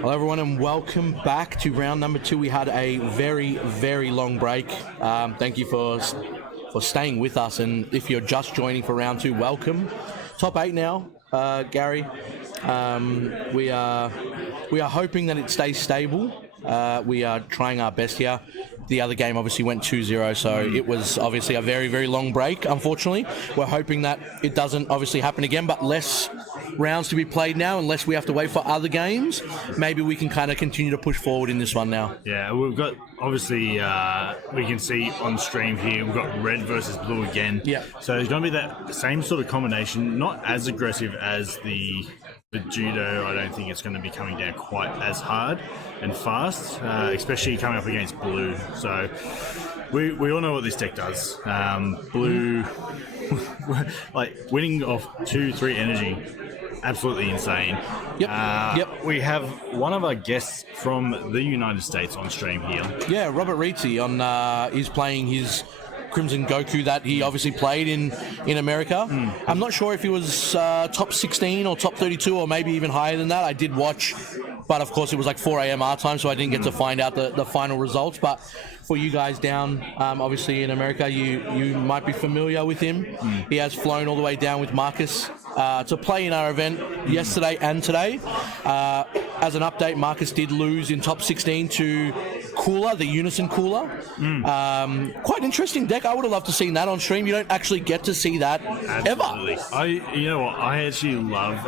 Hello everyone and welcome back to round number 2. We had a very long break. Thank you for staying with us, and if you're just joining for round 2, welcome. Top 8 now, Gary. We are hoping that it stays stable. We are trying our best here. The other game obviously went 2-0, so it was obviously a very long break, unfortunately. We're hoping that it doesn't obviously happen again, but less rounds to be played now, unless we have to wait for other games. Maybe we can kind of continue to push forward in this one now. Yeah, we've got, obviously, we can see on stream here, we've got red versus blue again. Yeah. So there's going to be that same sort of combination, not as aggressive as the judo. I don't think it's going to be coming down quite as hard and fast, especially coming up against blue. So we all know what this deck does. Blue, like winning off 2-3 energy, absolutely insane. Yep. We have one of our guests from the United States on stream here. Yeah, Robert Rizzi on he's playing his Crimson Goku that he obviously played in America. I'm not sure if he was top 16 or top 32 or maybe even higher than that. I did watch, but of course it was like 4 a.m. our time, so I didn't get to find out the final results. But for you guys down, obviously in America, you might be familiar with him. He has flown all the way down with Marcus to play in our event yesterday and today. As an update, Marcus did lose in top 16 to Cooler, the Unison Cooler. Quite interesting deck. I would have loved to seen that on stream. You don't actually get to see that Absolutely. ever. You know what? I actually love.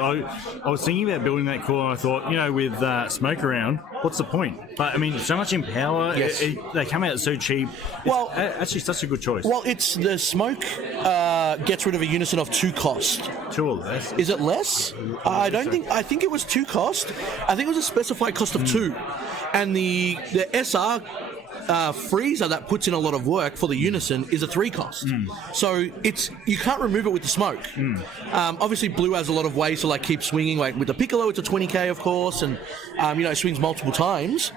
I was thinking about building that cooler, and I thought, with smoke around, what's the point? But I mean, so much in power. Yes. They come out so cheap. Well, it's actually such a good choice. Well, it's the smoke gets rid of a unison of 2 cost. 2 or less. Is it less? I think it was 2 cost. I think it was a specified cost of 2. And the SR freezer that puts in a lot of work for the unison is a 3 cost. So you can't remove it with the smoke. Obviously blue has a lot of ways to like keep swinging. Like with the Piccolo, it's a 20k of course, and it swings multiple times.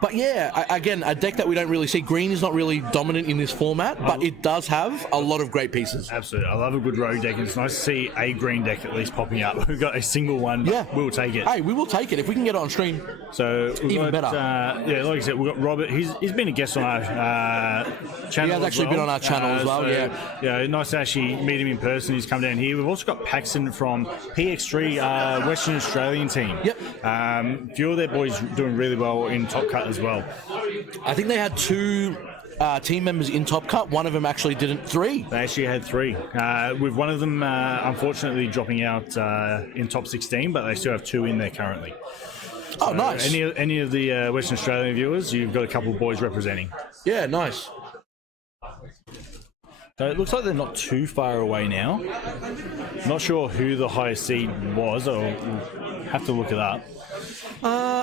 But yeah, again, a deck that we don't really see. Green is not really dominant in this format, but it does have a lot of great pieces. Absolutely. I love a good rogue deck, and it's nice to see a green deck at least popping up. We've got a single one, but we'll take it. Hey, we will take it if we can get it on stream. So even better. Like I said, we've got Robert. He's been a guest on our channel. He has actually been on our channel as well, Yeah, nice to actually meet him in person. He's come down here. We've also got Paxton from PX3, Western Australian team. Yep. A few of their boys doing really well in Top Cut as well. I think they had 2 team members in Top Cut. One of them actually didn't. 3. They actually had 3. With one of them unfortunately dropping out in top 16, but they still have 2 in there currently. Oh, nice. Any of the Western Australian viewers, you've got a couple of boys representing. Yeah, nice. So it looks like they're not too far away now. Not sure who the highest seed was. I'll have to look it up.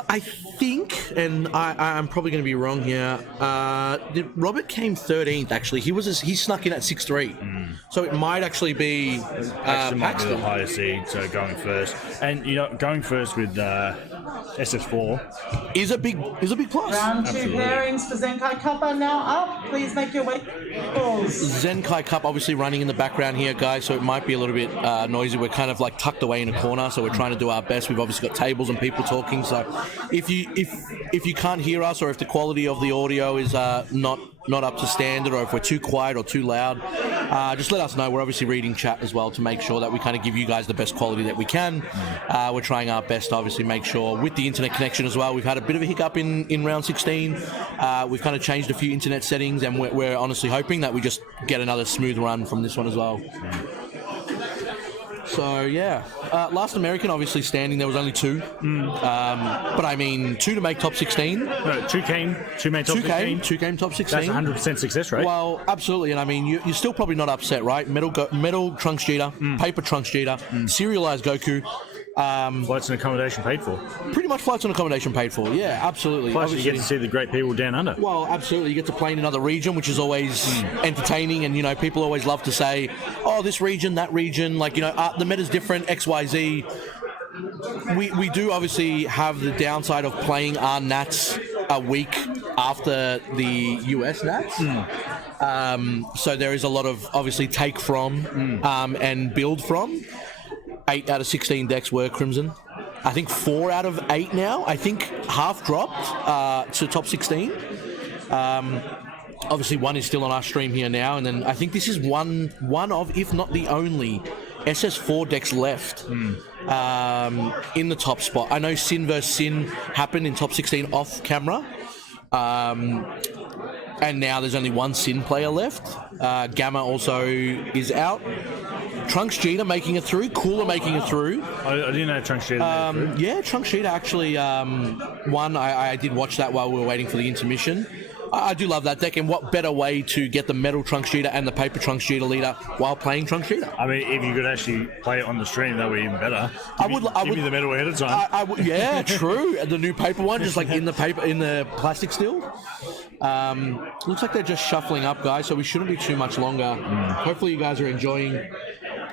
I think, and I'm probably going to be wrong here. Robert came 13th. Actually, he snuck in at 6-3. So it might actually be Paxton might be the highest seed, so going first. And going first with SS4 is a big plus. Round 2 pairings for Zenkai Cup are now up. Please make your way. Zenkai Cup obviously running in the background here, guys, so it might be a little bit noisy. We're kind of like tucked away in a corner, so we're trying to do our best. We've obviously got tables and people talking, so if you can't hear us, or if the quality of the audio is not up to standard, or if we're too quiet or too loud, just let us know. We're obviously reading chat as well to make sure that we kind of give you guys the best quality that we can. We're trying our best to obviously make sure with the internet connection as well. We've had a bit of a hiccup in round 16. We've kind of changed a few internet settings, and we're honestly hoping that we just get another smooth run from this one as well. So yeah, last American obviously standing, there was only 2, but I mean 2 to make top 16. No, 2 came, 2 made top 16. 2 came top 16. That's 100% success rate. Well, absolutely, and I mean you're still probably not upset, right? Metal Trunks Vegeta, paper Trunks Vegeta, serialized Goku. Flights and accommodation paid for. Pretty much flights and accommodation paid for, yeah, absolutely. Plus you get to see the great people down under. Well, absolutely. You get to play in another region, which is always entertaining, and, people always love to say, oh, this region, that region, the meta's different, X, Y, Z. We do obviously have the downside of playing our Nats a week after the US Nats. So there is a lot of obviously take from and build from. 8 out of 16 decks were Crimson. I think 4 out of 8 now. I think half dropped to top 16. Obviously, one is still on our stream here now, and then I think this is one of, if not the only, SS4 decks left in the top spot. I know Sin vs Sin happened in top 16 off camera, and now there's only one Sin player left. Gamma also is out. Trunks Jeter making it through. Cooler making it through. I didn't know Trunks Jeter made it through. Yeah, Trunks Jeter actually won. I did watch that while we were waiting for the intermission. I do love that deck, and what better way to get the metal Trunks Jeter and the paper Trunks Jeter leader while playing Trunks Jeter? I mean, if you could actually play it on the stream, that would be even better. Give me the metal ahead of time. Yeah, true. The new paper one, just like in the plastic still. Looks like they're just shuffling up, guys, so we shouldn't be too much longer. Hopefully you guys are enjoying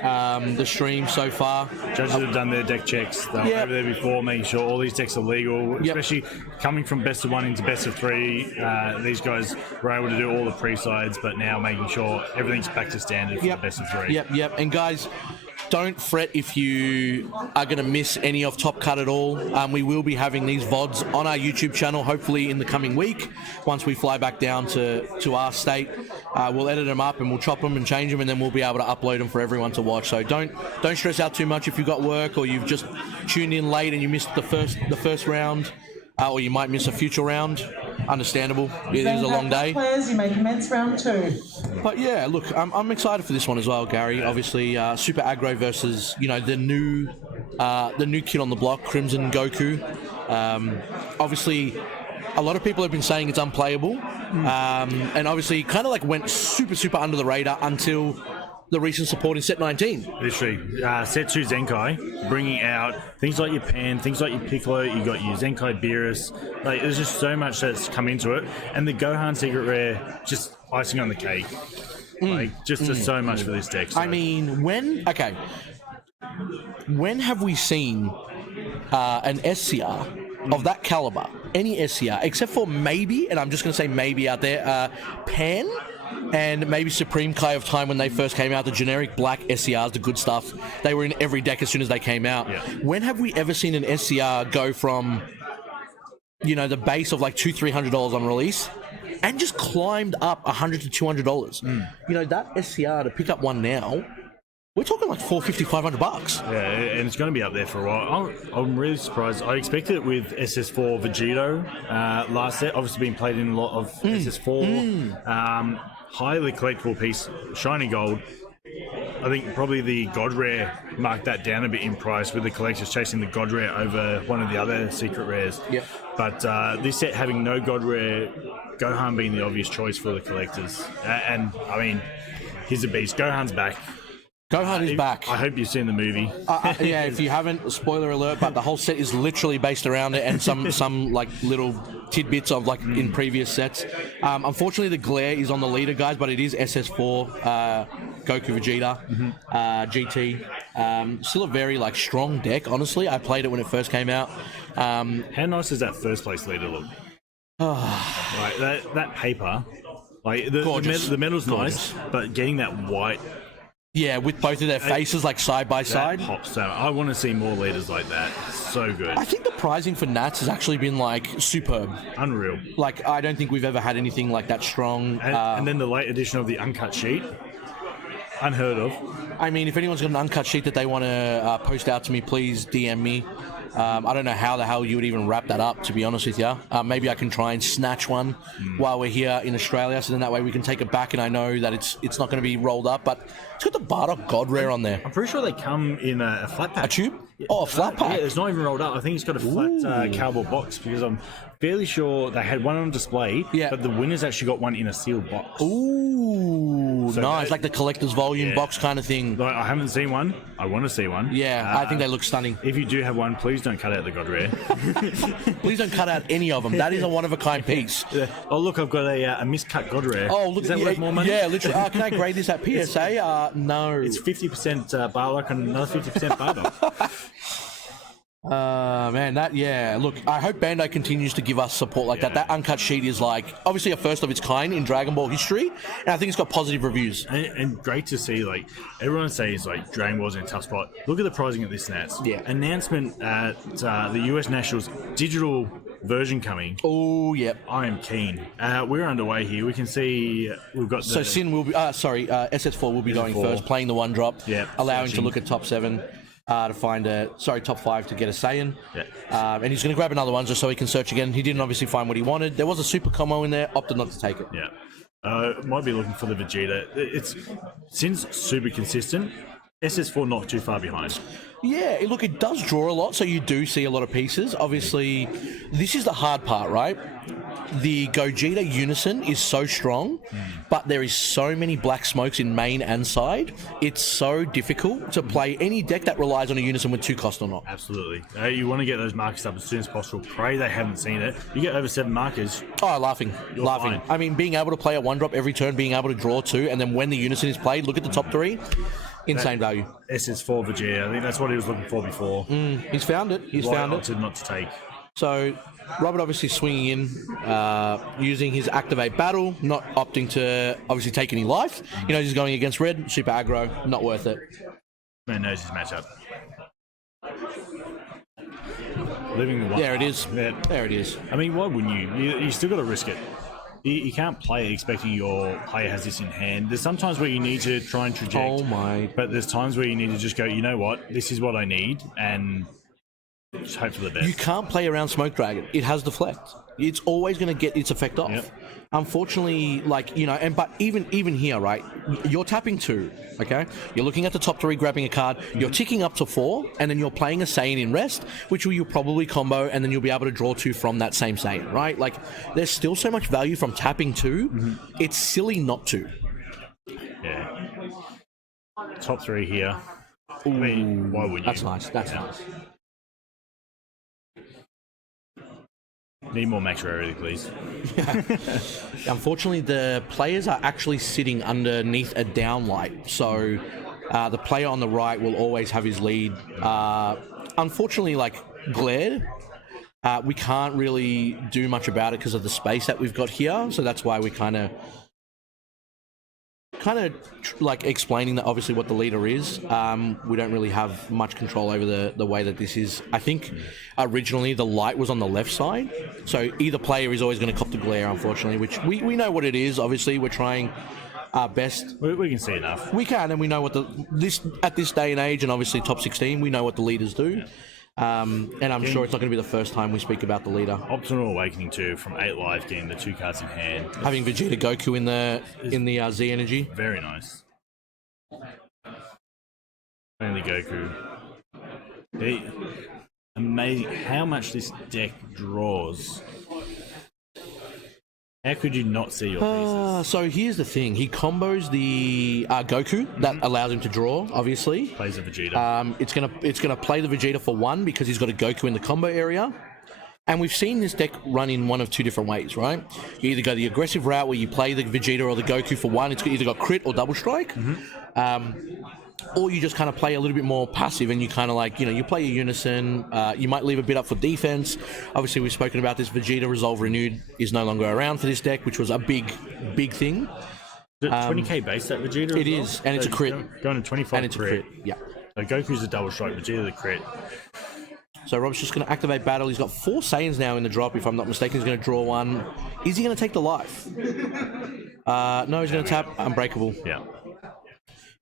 the stream so far. Judges have done their deck checks. They were over there before, making sure all these decks are legal, especially coming from best of 1 into best of 3. These guys were able to do all the pre-sides, but now making sure everything's back to standard for the best of 3. Yep. And guys, don't fret if you are going to miss any of Top Cut at all. We will be having these VODs on our YouTube channel, hopefully in the coming week. Once we fly back down to our state, we'll edit them up and we'll chop them and change them, and then we'll be able to upload them for everyone to watch. So don't stress out too much if you've got work or you've just tuned in late and you missed the first round, or you might miss a future round. Understandable. It is a long day. Players, you may commence round 2. But yeah, look, I'm excited for this one as well, Gary. Obviously, Super Aggro versus the new kid on the block, Crimson Goku. Obviously, a lot of people have been saying it's unplayable, and obviously, kind of like went super under the radar until the recent support in set 19. Literally, set 2 Zenkai, bringing out things like your Pan, things like your Piccolo, you got your Zenkai Beerus. Like, there's just so much that's come into it. And the Gohan Secret Rare, just icing on the cake. There's so much for this deck. So. I mean, when have we seen an SCR of that caliber, any SCR, except for maybe, and I'm just going to say maybe out there, Pan and maybe Supreme Kai of Time when they first came out, the generic black SCRs, the good stuff. They were in every deck as soon as they came out. Yeah. When have we ever seen an SCR go from, the base of like $200-300 on release and just climbed up $100 to $200? That SCR to pick up one now, we're talking like $450-500. Yeah, and it's going to be up there for a while. I'm really surprised. I expected it with SS4 Vegeta last set. Obviously being played in a lot of SS4. Highly collectible piece, shiny gold. I think probably the God Rare marked that down a bit in price, with the collectors chasing the God Rare over one of the other secret rares. Yep. But this set having no God Rare, Gohan being the obvious choice for the collectors. And I mean, he's a beast. Gohan's back. Gohan is back. I hope you've seen the movie. Yeah, if you haven't, spoiler alert, but the whole set is literally based around it, and some like little tidbits of like in previous sets. Unfortunately, the glare is on the leader, guys, but it is SS4 Goku Vegeta GT. Still a very like strong deck, honestly. I played it when it first came out. How nice does that first place leader look? Like that paper, like the metal's nice, but getting that white. Yeah, with both of their faces like side by side. Pops out. I want to see more leaders like that. So good. I think the pricing for Nats has actually been like superb. Unreal. Like, I don't think we've ever had anything like that strong. And then the late edition of the uncut sheet. Unheard of. I mean, if anyone's got an uncut sheet that they want to post out to me, please DM me. I don't know how the hell you would even wrap that up, to be honest with you. Maybe I can try and snatch one while we're here in Australia, so then that way we can take it back, and I know that it's not going to be rolled up, but it's got the Bardock God Rare on there. I'm pretty sure they come in a flat pack. A tube? Oh, a flat pack? Yeah, it's not even rolled up. I think it's got a flat cardboard box, because I'm fairly sure they had one on display, but the winners actually got one in a sealed box. Ooh, so nice. Like the collector's volume box kind of thing. Like, I haven't seen one. I want to see one. Yeah, I think they look stunning. If you do have one, please don't cut out the God Rare. Please don't cut out any of them. That is a one-of-a-kind piece. Yeah. Oh, look, I've got a miscut God Rare. Oh, look, is that worth more money? Yeah, literally. Can I grade this at PSA? No. It's 50% Barlock and another 50% Bardock. Man, look, I hope Bandai continues to give us support like that. That uncut sheet is like obviously a first of its kind in Dragon Ball history, and I think it's got positive reviews. And great to see, like, everyone says, like, Dragon Ball's in a tough spot. Look at the pricing at this Nats. Yeah. Announcement at the US Nationals digital version coming. Oh, yep. I am keen. We're underway here. We can see we've got So Sin will be, SS4 will be going first, playing the one drop, allowing searching. to look at top 7. To find top 5 to get a Saiyan. And he's going to grab another one just so he can search again. He didn't obviously find what he wanted. There was a super combo in there, opted not to take it. Might be looking for the Vegeta. It's Sin's super consistent. SS4 not too far behind. Yeah, look, it does draw a lot, so you do see a lot of pieces. Obviously, this is the hard part, right? The Gogeta unison is so strong, but there is so many black smokes in main and side. It's so difficult to play any deck that relies on a unison with 2 cost or not. Absolutely. You want to get those markers up as soon as possible. Pray they haven't seen it. You get over 7 markers. Oh, laughing. Fine. I mean, being able to play a 1-drop every turn, being able to draw 2, and then when the unison is played, look at the top 3. Insane value. SS4 Vegeta. I think that's what he was looking for before. He's found it. He's found it. Opted not to take. So, Robert obviously swinging in, using his Activate Battle, not opting to obviously take any life. You know, he's going against red, super aggro, not worth it. Man knows his matchup. Living the one. There it is. Yeah. There it is. I mean, why wouldn't you? You still got to risk it. You can't play expecting your player has this in hand. There's sometimes where you need to try and traject. Oh my. But there's times where you need to just go, you know what? This is what I need, and just hope for the best. You can't play around Smoke Dragon. It has Deflect. It's always going to get its effect off. Yep. Unfortunately, like, you know, but even here, right, you're tapping 2, okay? You're looking at the top 3, grabbing a card, you're ticking up to 4, and then you're playing a Saiyan in rest, which you'll probably combo, and then you'll be able to draw 2 from that same Saiyan, right? Like, there's still so much value from tapping 2, it's silly not to. Yeah. Top 3 here. I mean, why would you? That's nice, that's nice. Need more max rarity, please. Unfortunately, the players are actually sitting underneath a downlight, so the player on the right will always have his lead. Unfortunately, like, glared. We can't really do much about it because of the space that we've got here, so that's why we kind of like explaining that obviously what the leader is. We don't really have much control over the way that this is. I think originally the light was on the left side, so either player is always going to cop the glare, unfortunately, which we know what it is. Obviously, we're trying our best. We can see enough. We can, and we know what at this day and age, and obviously top 16, we know what the leaders do. Yeah. And I'm sure it's not going to be the first time we speak about the leader. Optimal Awakening 2 from 8 life, getting the 2 cards in hand. Having Vegeta Goku in the Z energy. Very nice. Mainly Goku. Amazing how much this deck draws. How could you not see your pieces? So here's the thing. He combos the Goku that allows him to draw, obviously. Plays a Vegeta. It's gonna play the Vegeta for 1 because he's got a Goku in the combo area. And we've seen this deck run in one of 2 different ways, right? You either go the aggressive route where you play the Vegeta or the Goku for 1. It's either got crit or double strike. Or you just kind of play a little bit more passive and you kind of like, you know, you play a unison, you might leave a bit up for defense. Obviously, we've spoken about this. Vegeta Resolve Renewed is no longer around for this deck, which was a big thing. Is it 20k base that Vegeta? It is, and it's a crit. Going to 25 and it's crit. a crit, yeah. So Goku's a double strike, Vegeta the crit. So Rob's just going to activate battle. He's got 4 Saiyans now in the drop, if I'm not mistaken. He's going to draw 1. Is he going to take the life? No, he's going to tap Unbreakable. Yeah.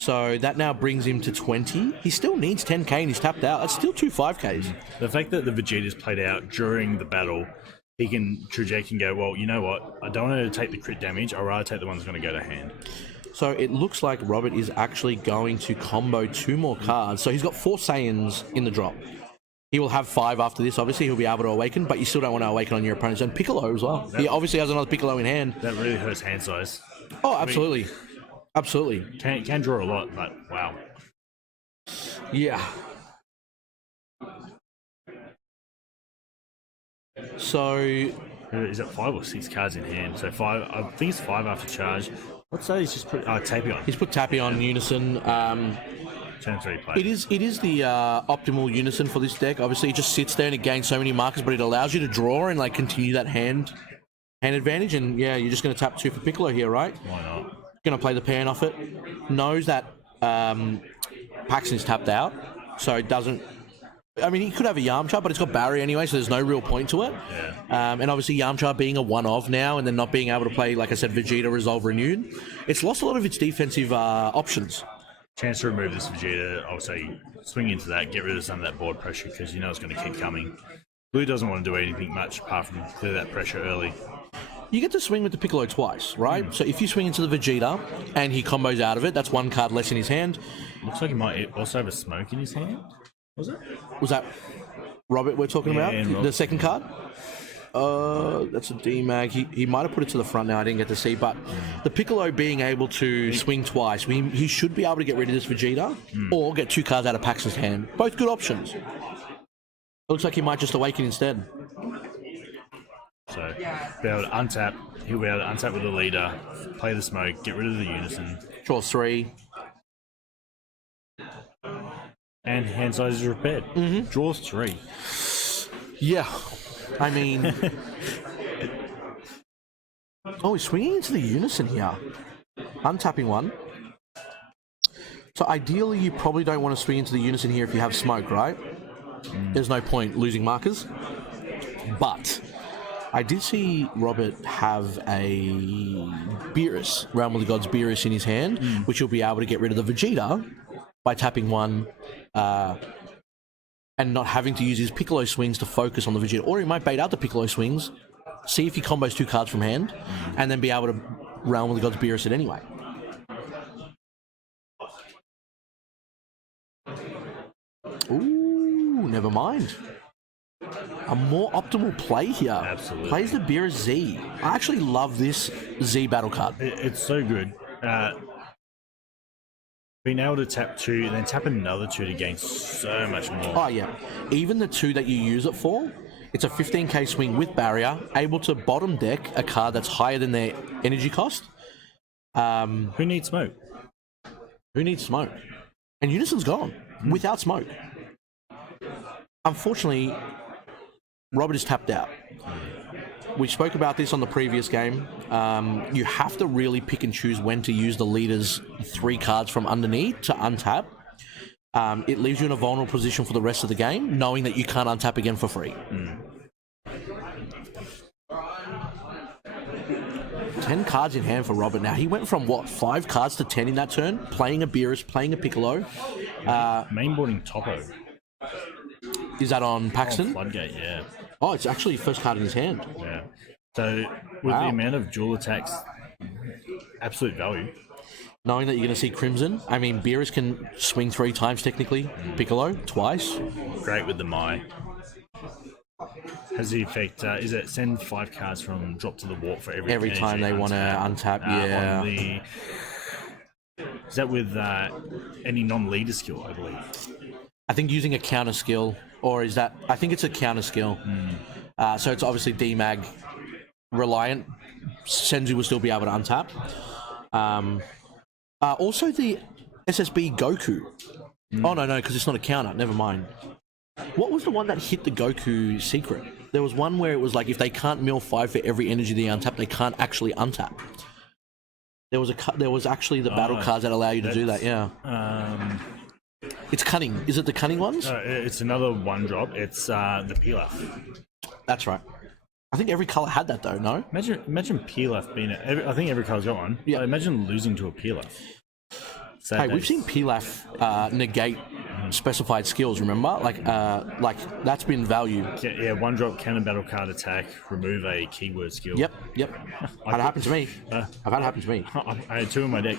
So that now brings him to 20. He still needs 10k and he's tapped out. That's still 2 5ks. The fact that the Vegeta's played out during the battle, he can traject and go, well, you know what? I don't want to take the crit damage. I'd rather take the one that's going to go to hand. So it looks like Robert is actually going to combo 2 more cards. So he's got 4 Saiyans in the drop. He will have 5 after this, obviously. He'll be able to awaken, but you still don't want to awaken on your opponent's own Piccolo as well. He obviously has another Piccolo in hand. That really hurts hand size. Oh, absolutely. Absolutely. Can draw a lot, but wow. Yeah. So is it 5 or 6 cards in hand? So 5. I think it's 5 after charge. What's that? He's just put Tapion. He's put Tapion in unison. Turn 3 play. It is the optimal unison for this deck. Obviously, it just sits there and it gains so many markers, but it allows you to draw and like continue that hand advantage. And yeah, you're just going to tap 2 for Piccolo here, right? Why not? Going to play the pan off it. Knows that Paxton's tapped out, so it doesn't. I mean, he could have a Yamcha, but it's got Barry anyway, so there's no real point to it. Yeah. And obviously, Yamcha being a one-of now, and then not being able to play, like I said, Vegeta Resolve Renewed, it's lost a lot of its defensive options. Chance to remove this Vegeta. I'll say swing into that, get rid of some of that board pressure because you know it's going to keep coming. Blue doesn't want to do anything much apart from clear that pressure early. You get to swing with the Piccolo twice, right? So if you swing into the Vegeta and he combos out of it, that's 1 card less in his hand. Looks like he might also have a smoke in his hand. Was it? Was that Robert we're talking about? and The second card? That's a D-Mag. He might have put it to the front now. I didn't get to see. But the Piccolo being able to swing twice, he should be able to get rid of this Vegeta or get 2 cards out of Pax's hand. Both good options. It looks like he might just awaken instead. So, be able to untap. He'll be able to untap with the leader, play the smoke, get rid of the unison. Draws 3. And hand size is repaired. Draws 3. Yeah. I mean... oh, he's swinging into the unison here. Untapping 1. So ideally, you probably don't want to swing into the unison here if you have smoke, right? There's no point losing markers. But I did see Robert have a Beerus, Realm of the Gods Beerus in his hand, which he'll be able to get rid of the Vegeta by tapping 1 and not having to use his Piccolo swings to focus on the Vegeta. Or he might bait out the Piccolo swings, see if he combos 2 cards from hand, and then be able to Realm of the Gods Beerus it anyway. Ooh, never mind. A more optimal play here. Absolutely. Plays the Beerus Z. I actually love this Z battle card. It's so good. Being able to tap 2 and then tap another 2 to gain so much more. Oh, yeah. Even the 2 that you use it for, it's a 15k swing with barrier, able to bottom deck a card that's higher than their energy cost. Who needs smoke? Who needs smoke? And Unison's gone without smoke. Unfortunately, Robert is tapped out. We spoke about this on the previous game. You have to really pick and choose when to use the leader's 3 cards from underneath to untap. It leaves you in a vulnerable position for the rest of the game, knowing that you can't untap again for free. 10 cards in hand for Robert now. He went from, 5 cards to 10 in that turn, playing a Beerus, playing a Piccolo. Mainboarding Topo. Is that on Paxton? Floodgate, yeah. Oh, it's actually first card in his hand. Yeah. So, with the amount of dual attacks, absolute value. Knowing that you're going to see Crimson, I mean, Beerus can swing 3 times technically. Piccolo, twice. Great with the Mai. Has the effect, is it send 5 cards from drop to the warp for every time they want to untap, yeah. Is that with any non-leader skill, I believe? I think using a counter skill, or is that... I think it's a counter skill. So it's obviously D-Mag reliant. Senzu will still be able to untap. Also the SSB Goku. Oh, no, because it's not a counter. Never mind. What was the one that hit the Goku secret? There was one where it was like if they can't mill 5 for every energy they untap, they can't actually untap. There was actually the battle cards that allow you to do that, yeah. It's cunning. Is it the cunning ones? It's another 1-drop. It's the Pilaf. That's right. I think every colour had that though, no? Imagine Pilaf being I think every colour's got one. Yeah. Imagine losing to a Pilaf. Hey, we've seen Pilaf negate specified skills, remember? Like that's been value. Yeah, 1-drop cannon battle card attack, remove a keyword skill. Yep. That happened to me. I've had it happen to me. I had 2 in my deck.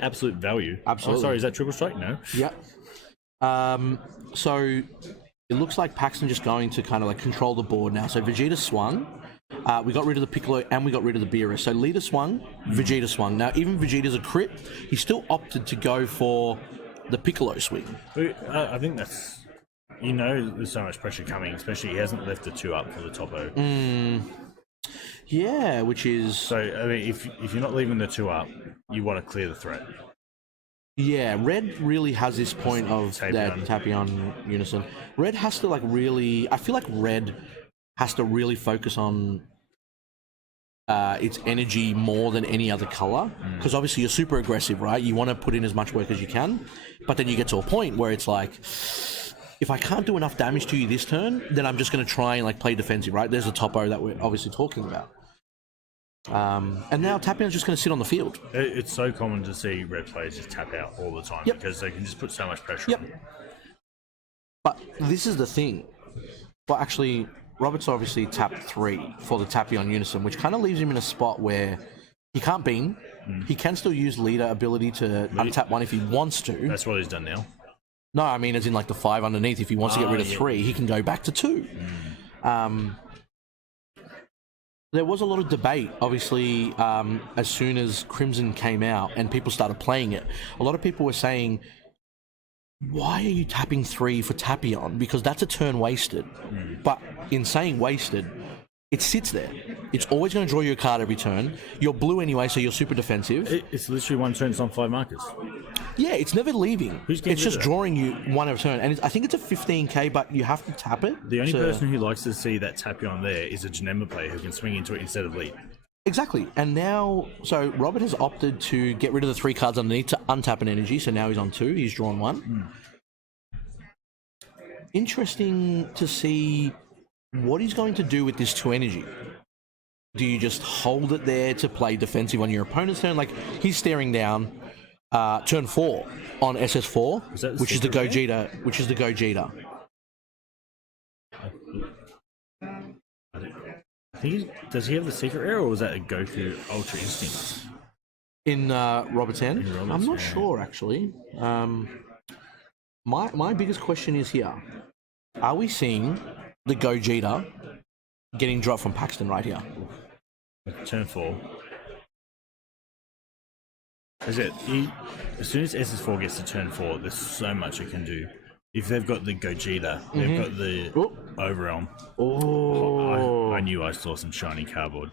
Absolute value. Absolutely. Oh, sorry, is that triple strike? No. Yep. So it looks like Paxton just going to kind of like control the board now. So Vegeta swung. We got rid of the Piccolo and we got rid of the Beerus. So leader swung, Vegeta swung. Now even Vegeta's a crit, he still opted to go for the Piccolo swing. I think that's... there's so much pressure coming, especially he hasn't left the 2 up for the Topo. Yeah, which is... So, I mean, if you're not leaving the 2 up, you want to clear the threat. Yeah, Red really has this point of that Tapion. Tapion unison. Red has to like really. I feel like Red has to really focus on its energy more than any other color, because obviously you're super aggressive, right? You want to put in as much work as you can, but then you get to a point where it's like, if I can't do enough damage to you this turn, then I'm just going to try and like play defensive, right? There's a topo that we're obviously talking about. And now Tapion's just going to sit on the field. It's so common to see red players just tap out all the time because they can just put so much pressure on. But this is the thing. Well, actually, Robert's obviously tapped 3 for the Tapion Unison, which kind of leaves him in a spot where he can't beam. He can still use leader ability to untap 1 if he wants to. That's what he's done now. No, I mean as in like the 5 underneath. If he wants to get rid of 3, he can go back to 2. There was a lot of debate, obviously, as soon as Crimson came out and people started playing it. A lot of people were saying, why are you tapping 3 for Tapion? Because that's a turn wasted. But in saying wasted, it sits there. It's always going to draw you a card every turn. You're blue anyway, so you're super defensive. It's literally 1 turn, it's on 5 markers. Yeah, it's never leaving. Who's getting It's just rid of that? drawing you 1 at a turn. And I think it's a 15k, but you have to tap it. The only person who likes to see that Tapion there is a Janemba player who can swing into it instead of lead. Exactly. And now, so Robert has opted to get rid of the 3 cards underneath to untap an energy, so now he's on 2. He's drawn 1. Interesting to see what he's going to do with this 2 energy. Do you just hold it there to play defensive on your opponent's turn? Like, he's staring down turn 4 on SS4, which is the Gogeta, I think does he have the secret arrow, or was that a Goku Ultra Instinct? in Robert's hand. Robert's, I'm not yeah. sure, actually. My biggest question is here. Are we seeing the Gogeta getting dropped from Paxton right here? Turn 4. Is it? As soon as SS4 gets to turn 4, there's so much it can do. If they've got the Gogeta, they've got the Overrealm. Oh, I knew I saw some shiny cardboard.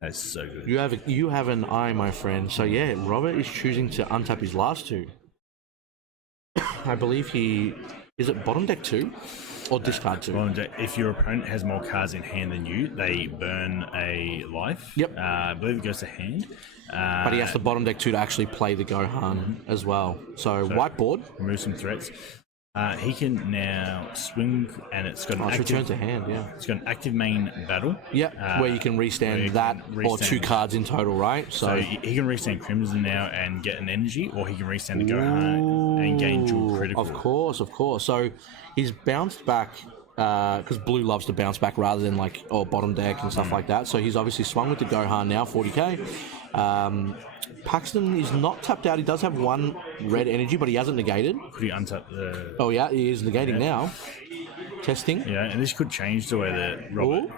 That's so good. you have an eye, my friend. So yeah, Robert is choosing to untap his last 2. I believe is it bottom deck 2 or discard 2? Well, if your opponent has more cards in hand than you, they burn a life. Yep. I believe it goes to hand. But he has to bottom deck 2 to actually play the Gohan as well. So whiteboard. Remove some threats. He can now swing, and it's got an It's active. return to hand, yeah. It's got an active main battle. Yeah, where you can restand that or 2 cards in total, right? So he can restand Crimson now and get an energy, or he can restand the Gohan and gain dual critical. Of course. So he's bounced back because Blue loves to bounce back rather than like bottom deck and stuff like that. So he's obviously swung with the Gohan now, 40k. Paxton is not tapped out. He does have 1 red energy, but he hasn't negated. Could he untap the? Oh yeah, he is negating now. Testing. Yeah, and this could change the way that Robert.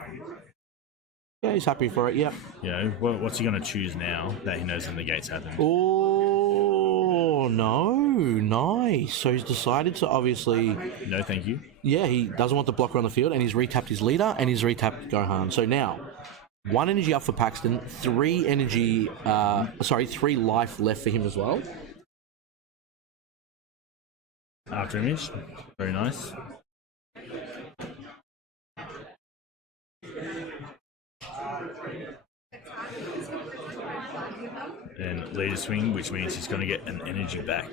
Yeah, he's happy for it. Yeah. You know, what's he going to choose now that he knows the negates happen? Oh no, nice. So he's decided to obviously. No, thank you. Yeah, he doesn't want the blocker on the field, and he's retapped his leader, and he's retapped Gohan. So now, 1 energy up for Paxton, 3 energy, 3 life left for him as well. After image, very nice. And leader swing, which means he's going to get an energy back.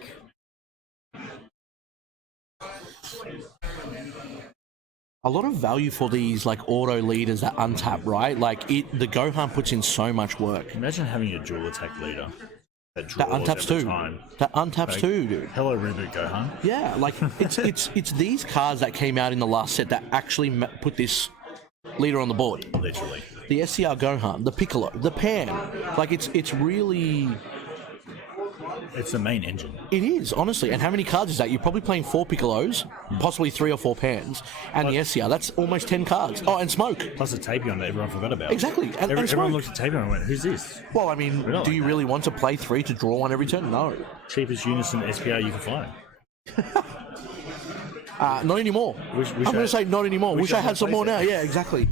A lot of value for these like auto leaders that untap, right? Like the Gohan puts in so much work. Imagine having a dual attack leader that That draws untaps every too. time. That untaps Like, too, dude. Hello, Reboot Gohan. Yeah, like it's these cards that came out in the last set that actually put this leader on the board. Literally. The SCR Gohan, the Piccolo, the Pan. Like it's really. It's the main engine. It is, honestly. And how many cards is that? You're probably playing 4 Piccolos, possibly 3 or 4 Pans, and the SCR. That's almost 10 cards. Oh, and Smoke. Plus the Tapion that everyone forgot about. Exactly. And Everyone Smoke. looked at Tapion and went, who's this? Well, I mean, not do like you that. really want to play 3 to draw 1 every turn? No. Cheapest Unison SPR you can find. Not anymore. Wish I'm going to say not anymore. Wish I had some more now. Yeah, exactly.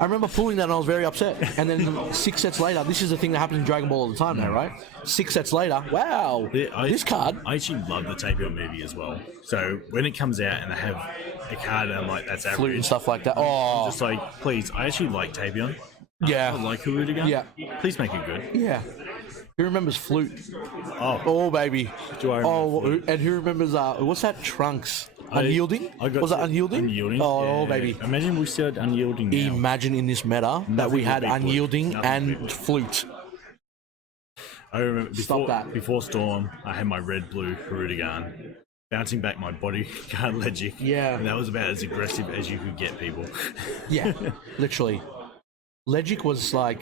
I remember pulling that and I was very upset. And then 6 sets later, this is the thing that happens in Dragon Ball all the time now, right? 6 sets later, wow, this card. I actually love the Tapion movie as well. So when it comes out and they have a card and I'm like, that's average. Flute and stuff like that. I'm Oh, just like, please, I actually like Tapion. yeah. I like Harudigan. Yeah. Please make it good. Yeah. Who remembers Flute? Oh, Oh, baby. do I remember Flute? And who remembers, what's that? Trunks. Unyielding? Was that Unyielding? Unyielding. Oh, yeah. baby. Imagine we still had Unyielding now. Imagine in this meta that Nothing we had would beat Flute. Unyielding Nothing and would beat Flute. I remember Stop that. before Storm, I had my red-blue Harudigan bouncing back my bodyguard Legic. Yeah. And that was about as aggressive as you could get people. Yeah, literally. Legic was like,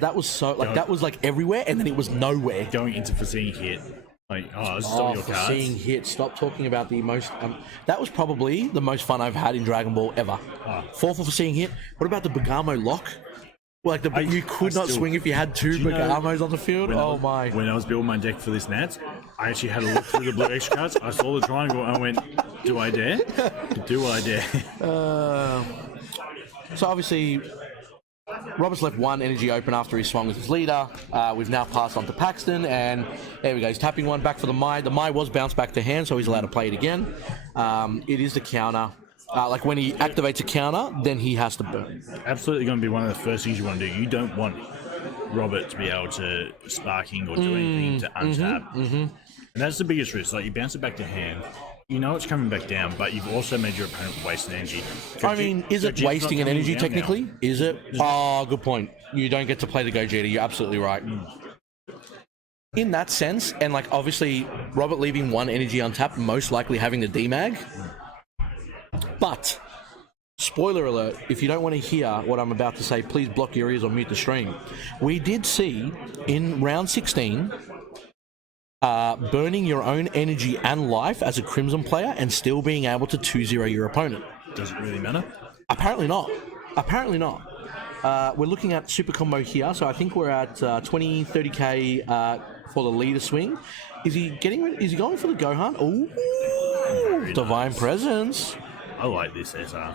that was so, like, that was like everywhere and then it was nowhere. Going into foreseeing hit. Like, this is all your For cards. seeing hits. Stop talking about the most. That was probably the most fun I've had in Dragon Ball ever. 4 for seeing hit. What about the Bergamo lock? Like you could not swing if you had 2 Bergamos on the field. Oh my! When I was building my deck for this Nats, I actually had a look through the blue extra cards. I saw the triangle and I went, "Do I dare? Do I dare?" So obviously, Robert's left 1 energy open after he swung with his leader. We've now passed on to Paxton, and there we go. He's tapping 1 back for the Mai. The Mai was bounced back to hand, so he's allowed to play it again. It is the counter. Like when he activates a counter, then he has to burn. Absolutely going to be one of the first things you want to do. You don't want Robert to be able to sparking or do anything to untap. And that's the biggest risk. Like you bounce it back to hand, you know it's coming back down, but you've also made your opponent waste an energy. I mean, is it wasting an energy technically? Now. Is it? Oh, good point. You don't get to play the Gogeta. You're absolutely right. In that sense, and like obviously Robert leaving 1 energy untapped, most likely having the DMAG. But, spoiler alert, if you don't want to hear what I'm about to say, please block your ears or mute the stream. We did see in round 16, burning your own energy and life as a Crimson player and still being able to 2-0 your opponent. Does it really matter? Apparently not. Apparently not. We're looking at super combo here, so I think we're at 20, 30k for the leader swing. Is he going for the Gohan? Ooh, Divine Presence. I like this SR.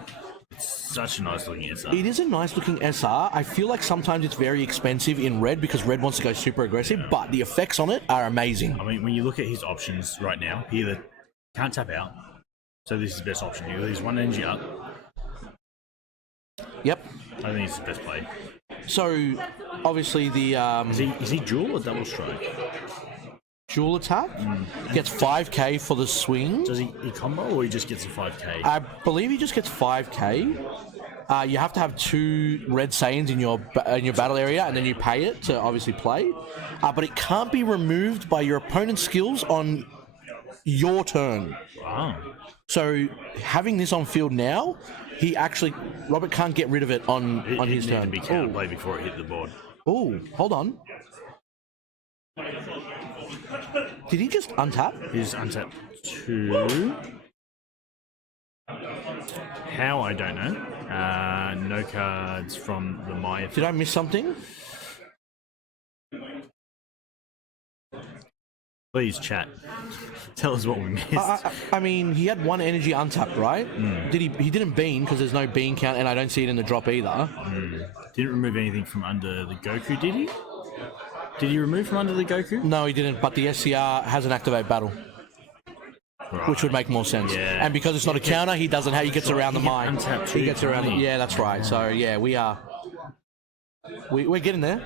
It's such a nice looking SR. It is a nice looking SR. I feel like sometimes it's very expensive in red because red wants to go super aggressive, but the effects on it are amazing. I mean, when you look at his options right now, he either can't tap out, so this is the best option. He's 1 energy up. Yep. I think it's the best play. So, obviously the... Is he dual or double strike? Dual attack gets 5k for the swing. Does he combo or he just gets a 5k? I believe he just gets 5k. You have to have 2 red Saiyans in your battle area, and then you pay it to obviously play. But it can't be removed by your opponent's skills on your turn. Wow. So having this on field now, Robert can't get rid of it on his turn. It needed to be counterplay before it hit the board. Oh, hold on. Did he just untap? He's untapped 2. How, I don't know. No cards from the Maya. Did I miss something? Please, chat. Tell us what we missed. I mean, he had 1 energy untapped, right? He didn't bean because there's no bean count, and I don't see it in the drop either. Didn't remove anything from under the Goku, did he? Did he remove from under the Goku? No, he didn't, but the SCR has an activate battle. Right. Which would make more sense. Yeah. And because it's not a counter, he doesn't have. He gets around the mine. He gets around the. Yeah, that's right. So yeah, we're getting there.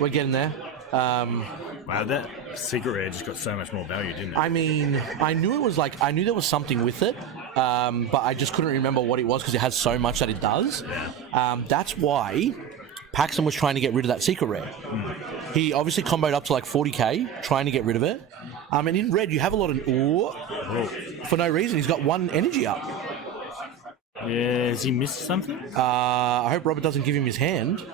We're getting there. Wow, that secret rare just got so much more value, didn't it? I mean, I knew there was something with it, but I just couldn't remember what it was because it has so much that it does. Yeah. That's why Paxton was trying to get rid of that secret rare. He obviously comboed up to like 40k, trying to get rid of it. And in red, you have a lot of... for no reason, he's got 1 energy up. Yeah, has he missed something? I hope Robert doesn't give him his hand.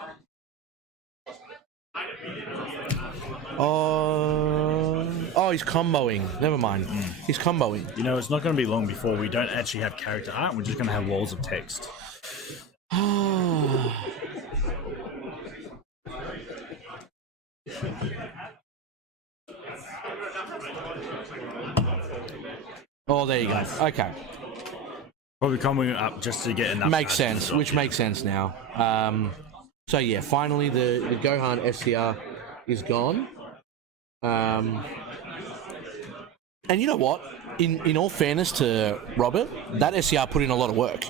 Oh, he's comboing. Never mind. He's comboing. You know, it's not going to be long before we don't actually have character art. We're just going to have walls of text. Oh, there you go. Okay. Probably coming up just to get enough. Makes sense, which makes sense now. So yeah, finally the Gohan SCR is gone. And you know what? In all fairness to Robert, that SCR put in a lot of work.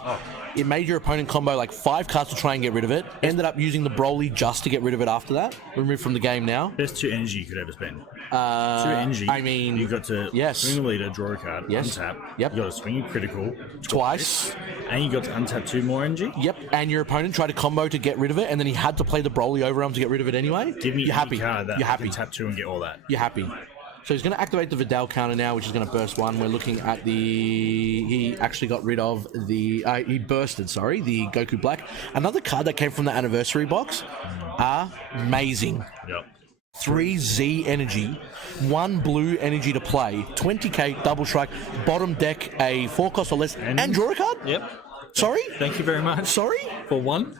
It made your opponent combo like 5 cards to try and get rid of it. Ended up using the Broly just to get rid of it after that. Removed from the game now. Best 2 energy you could ever spend. 2 energy. I mean, you got to swing a leader, draw a card, untap. Yep. You got to swing a critical twice. And you got to untap 2 more energy. Yep. And your opponent tried to combo to get rid of it, and then he had to play the Broly overarm to get rid of it anyway. Give me You're happy. Card that You're happy. Tap 2 and get all that. You're happy. So he's going to activate the Vidal counter now, which is going to burst 1. We're looking at he actually got rid of he bursted, the Goku Black. Another card that came from the anniversary box. Amazing. Yep. 3 Z energy, 1 blue energy to play, 20k double strike, bottom deck a 4 cost or less, and draw a card? Yep. Sorry? Thank you very much. Sorry? For 1.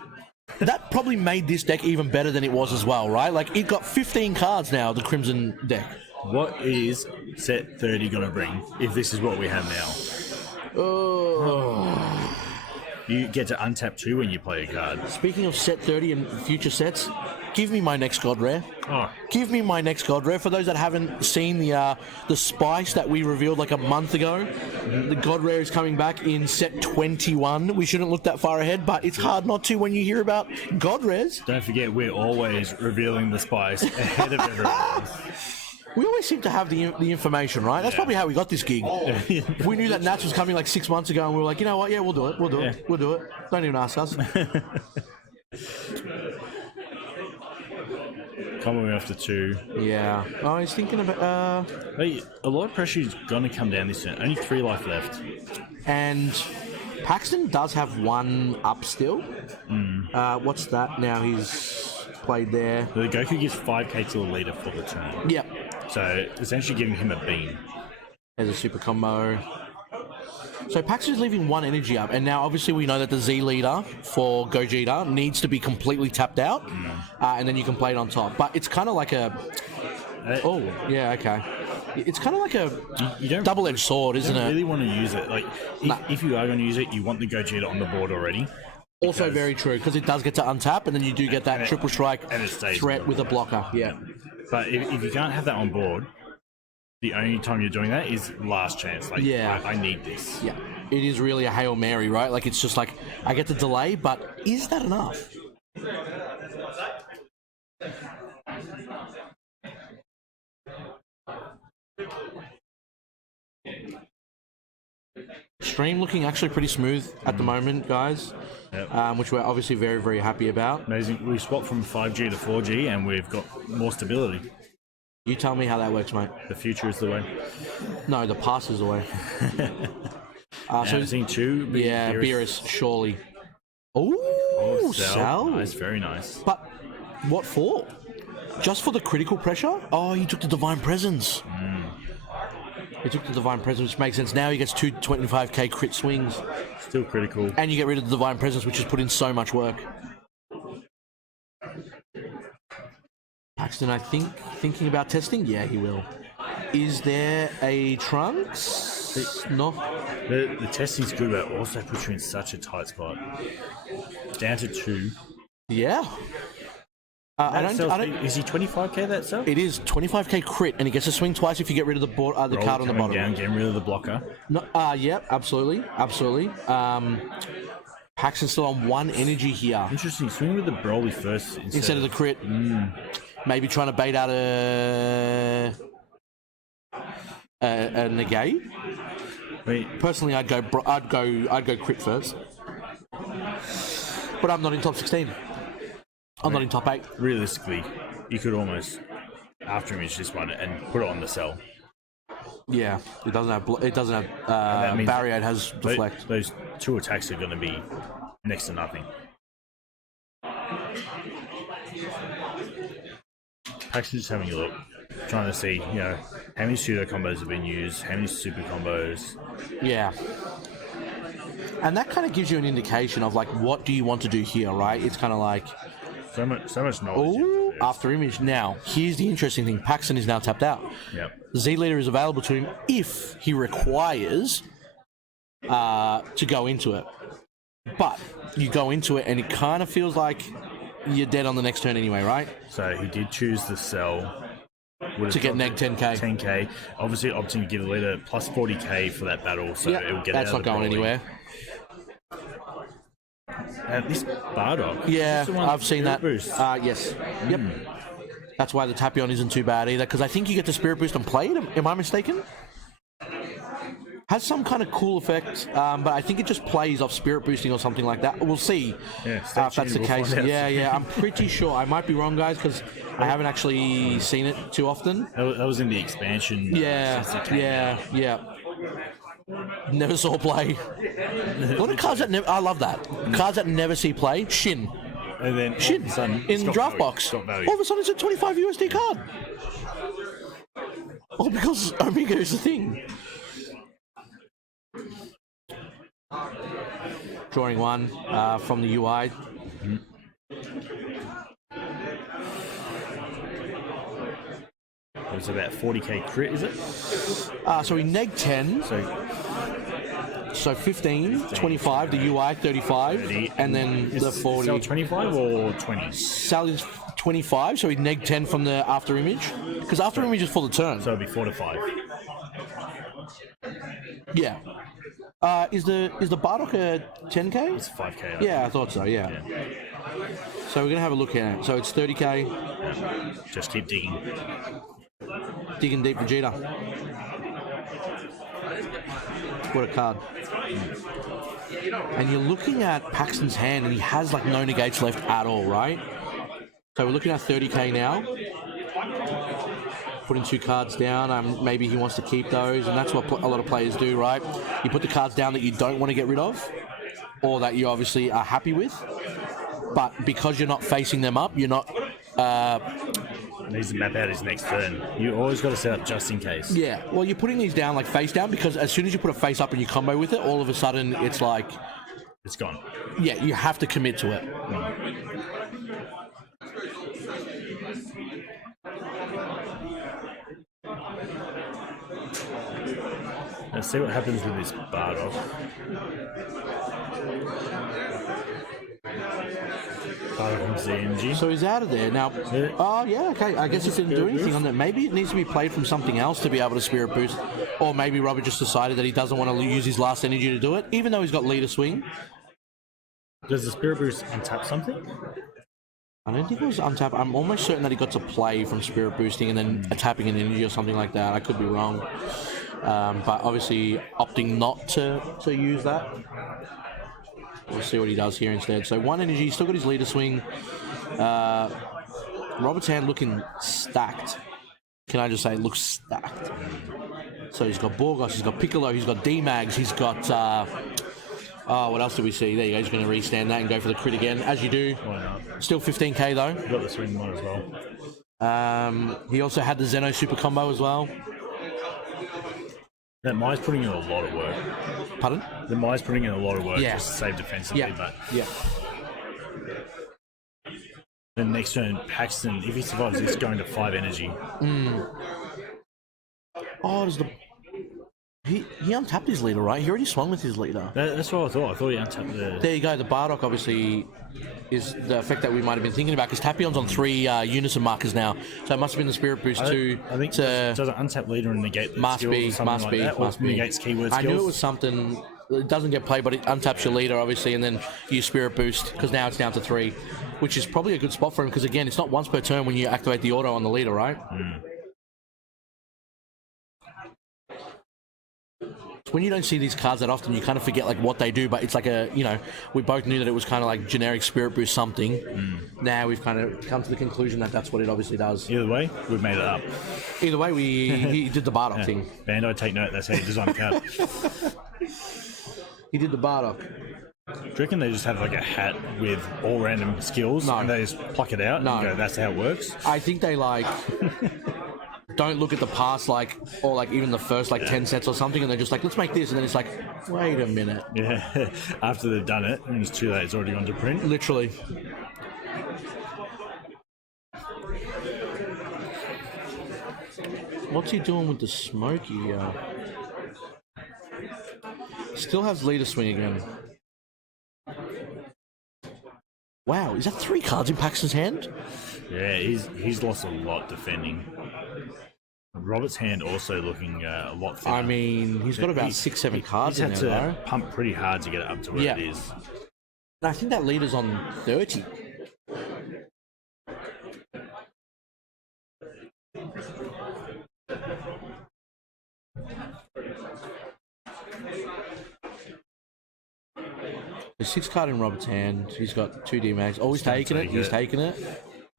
That probably made this deck even better than it was as well, right? Like, it got 15 cards now, the Crimson deck. What is set 30 going to bring if this is what we have now? You get to untap 2 when you play a card. Speaking of set 30 and future sets, give me my next God Rare. Give me my next God Rare. For those that haven't seen the Spice that we revealed like a month ago, the God Rare is coming back in set 21. We shouldn't look that far ahead, but it's hard not to when you hear about God Rares. Don't forget, we're always revealing the Spice ahead of everyone else. We always seem to have the information, right? That's probably how we got this gig. We knew that Nats was coming like 6 months ago, and we were like, you know what? Yeah, we'll do it. We'll do it. We'll do it. Don't even ask us. Coming after 2. Yeah. Oh, he's thinking about... Hey, a lot of pressure is going to come down this turn. Only 3 life left. And Paxton does have 1 up still. What's that now? He's played there. So the Goku gives 5k to the leader for the turn. Yep. So essentially giving him a beam. There's a super combo. So Paxton's leaving 1 energy up, and now obviously we know that the Z leader for Gogeta needs to be completely tapped out, and then you can play it on top. But it's kind of like a... It's kind of like a double-edged sword, isn't it? You don't really want to use it. Like, if you are going to use it, you want the Gogeta on the board already. Also very true, because it does get to untap, and then you do get that triple strike threat with a blocker. Yeah. But if you can't have that on board, the only time you're doing that is last chance. Like, I need this. Yeah. It is really a Hail Mary, right? Like, it's just like, I get the delay, but is that enough? Stream looking actually pretty smooth at the moment, guys. Yep. Which we're obviously very, very happy about. Amazing. We swapped from 5G to 4G, and we've got more stability. You tell me how that works, mate. The future is the way. No, the past is the way. So seeing 2. Yeah, Beerus, surely. Ooh, Cell. Nice, very nice. But what for? Just for the critical pressure? Oh, he took the Divine Presence. He took the Divine Presence, which makes sense. Now he gets 2 25k crit swings. Still critical. And you get rid of the Divine Presence, which has put in so much work. Paxton, I think, thinking about testing? Yeah, he will. Is there a Trunks? No. The testing's good, but it also puts you in such a tight spot. Down to 2. Yeah. I don't. Is he 25k that self? It is 25k crit, and he gets to swing twice if you get rid of the board, the card on the bottom. Down, getting rid of the blocker. No, yep, absolutely. Paxton's still on 1 energy here. Interesting. Swing with the Broly first instead of the crit. Maybe trying to bait out a negate. Personally, I'd go crit first, but I'm not in top 16. I'm not in top 8. Realistically, you could almost after image this one and put it on the cell. Yeah, it doesn't have barrier. It has deflect. Those 2 attacks are going to be next to nothing. Paxton's just having a look, trying to see, how many pseudo combos have been used, how many super combos. Yeah. And that kind of gives you an indication of like, what do you want to do here, right? It's kind of like so much knowledge. Ooh, after image. Now, here's the interesting thing: Paxton is now tapped out. Yep. Z leader is available to him if he requires to go into it. But you go into it and it kind of feels like you're dead on the next turn anyway, right? So he did choose the sell. To get neg 10k. 10k. Obviously opting to give the leader plus 40k for that battle, so it'll get that's out not of the going brawling. anywhere. This Bardock. Yeah, I've seen that. Boost. Yes. Yep. That's why the Tapion isn't too bad either, because I think you get the Spirit Boost and play it. Am I mistaken? Has some kind of cool effect, but I think it just plays off Spirit Boosting or something like that. We'll see if that's the case. Yeah, I'm pretty sure. I might be wrong, guys, because I haven't actually seen it too often. That was in the expansion. Yeah. Never saw play. What are cards that never... I love that. Cards that never see play. Shin. And then Shin in draft box. All of a sudden it's a 25 USD card. All because Omega is the thing. Drawing one from the UI. It's about 40k crit, is it? So we neg 10. So 15, 25, the UI 35, 30, and then the 40. Sell 25 or 20? Sal is 25, so we neg 10 from the after image. Because after image is for the turn. So it'll be 4 to 5. Yeah. Is the Bardock a 10k? It's 5k. Yeah, I thought so, yeah. So we're going to have a look here. So it's 30k. Just keep digging. Digging deep Vegeta. What a card. And you're looking at Paxton's hand, and he has like no negates left at all, right? So we're looking at 30k now. Putting 2 cards down. Maybe he wants to keep those, and that's what a lot of players do, right? You put the cards down that you don't want to get rid of, or that you obviously are happy with, but because you're not facing them up, you're not... needs to map out his next turn. You always got to set up just in case. Yeah, well, you're putting these down like face down, because as soon as you put a face up and you combo with it, all of a sudden it's like... It's gone. Yeah, you have to commit to it. Let's see what happens with this Bardock. Bardock comes the energy. So he's out of there now. Yeah. Oh yeah, okay. I guess it didn't do anything on that. Maybe it needs to be played from something else to be able to Spirit Boost, or maybe Robert just decided that he doesn't want to use his last energy to do it, even though he's got leader swing. Does the Spirit Boost untap something? I don't think it was untap. I'm almost certain that he got to play from Spirit Boosting and then tapping an energy or something like that. I could be wrong. But obviously opting not to use that. We'll see what he does here instead. So 1 energy, he's still got his leader swing. Robert's hand looking stacked. Can I just say, it looks stacked. So he's got Borgos, he's got Piccolo, he's got D-Mags, he's got... what else do we see? There you go, he's going to restand that and go for the crit again, as you do. Why not? Still 15k though. You got the swing one as well. He also had the Zeno super combo as well. That Mai's putting in a lot of work. Pardon? The Mai's putting in a lot of work Yeah. just to save defensively, but Yeah. then next turn, Paxton, if he survives this, going to 5 energy. Oh, does the... He untapped his leader, right? He already swung with his leader. That's what I thought. I thought he untapped the... There you go. The Bardock obviously is the effect that we might have been thinking about, because Tapion's on 3 unison markers now, so it must have been the Spirit Boost too. I think does it untap leader and negate the must skills be, or something must like be, that, must or be. negates keyword I skills? knew it was something. It doesn't get played, but it untaps your leader obviously, and then you Spirit Boost, because now it's down to 3, which is probably a good spot for him, because again, it's not once per turn when you activate the auto on the leader, right? When you don't see these cards that often, you kind of forget like what they do, but it's like a, we both knew that it was kind of like generic Spirit Boost something. Now we've kind of come to the conclusion that that's what it obviously does. Either way, we've made it up. Either way, he did the Bardock thing. Bandai, take note, that's how you design a card. He did the Bardock. Do you reckon they just have like a hat with all random skills and they just pluck it out and go, that's how it works? I think they don't look at the past or even the first 10 sets or something, and they're just like, let's make this, and then it's like, wait a minute. Yeah, after they've done it, and it's too late, it's already gone to print. Literally. What's he doing with the smoky? Still has leader swing again. Wow, is that 3 cards in Paxton's hand? Yeah, he's lost a lot defending. Robert's hand also looking a lot thinner. I mean, he's got about 6-7 cards in there, He's had though. to pump pretty hard to get it up to where it is. I think that leader's on 30. There's 6 card in Robert's hand. He's got 2 D-Mags. Oh, he's taking it. He's taking it.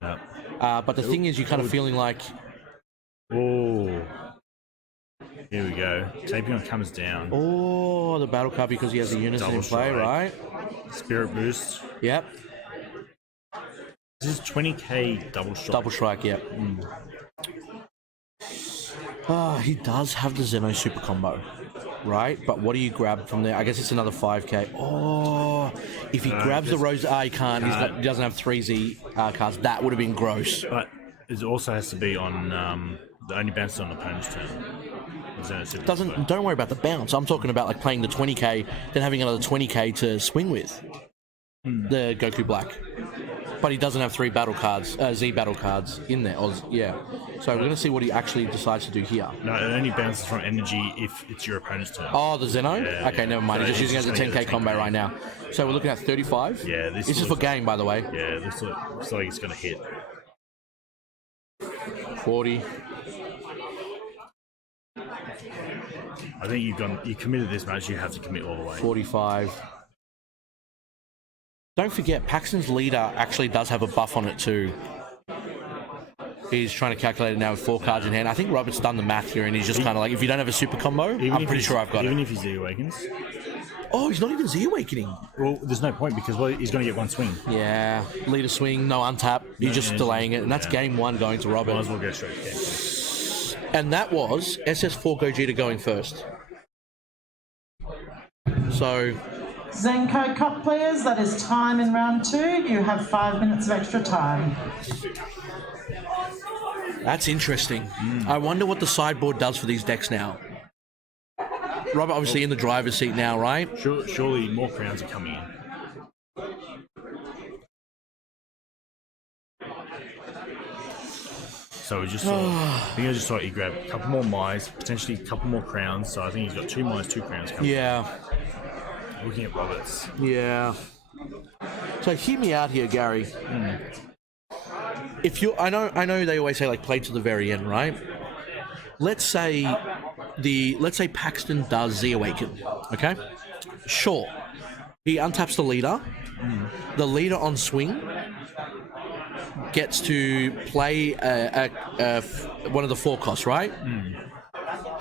Yep. But the thing is, you're kind of feeling like... Oh. Here we go. Tapion comes down. Oh, the battle card because he has a unison in play, right? Spirit boost. Yep. This is 20k double strike. Double strike, yep. He does have the Zeno super combo, right? But what do you grab from there? I guess it's another 5k. Oh, if he grabs the Rose... he can't. He doesn't have 3Z cards. That would have been gross. But it also has to be on... the only bounce on the opponent's turn. Don't worry about the bounce. I'm talking about like playing the 20k, then having another 20k to swing with. The Goku Black. But he doesn't have 3 battle cards, Z battle cards in there. Yeah. So we're going to see what he actually decides to do here. No, it only bounces from energy if it's your opponent's turn. Oh, the Zeno? Yeah, okay, never mind. He's just using it as a 10k combo right now. So we're looking at 35? Yeah. This is for game, by the way. Yeah, this looks like it's going to hit. 40. I think you committed this match, you have to commit all the way. 45. Don't forget, Paxton's leader actually does have a buff on it too. He's trying to calculate it now with 4 cards in hand. I think Robert's done the math here and he's just kind of like, if you don't have a super combo, I'm pretty sure I've got even it. Even if he Z awakens. Oh, he's not even Z awakening. Well, there's no point because he's going to get 1 swing. Yeah, leader swing, no untap. You're just delaying it, and that's game 1 going to Robert. Might as well go straight to game 2. And that was SS4 Gogeta going first. So... Zenko Cup players, that is time in round 2. You have 5 minutes of extra time. That's interesting. I wonder what the sideboard does for these decks now. Robert obviously in the driver's seat now, right? Surely more crowns are coming in. So we just saw, I think I just thought he grabbed a couple more Mize, potentially a couple more crowns. So I think he's got 2 Mize, 2 crowns coming. Yeah. Looking at Roberts. Yeah. So hear me out here, Gary. If you, I know they always say like play to the very end, right? Let's say Paxton does Z Awaken, okay? Sure. He untaps the leader. The leader on swing gets to play one of the 4 costs, right?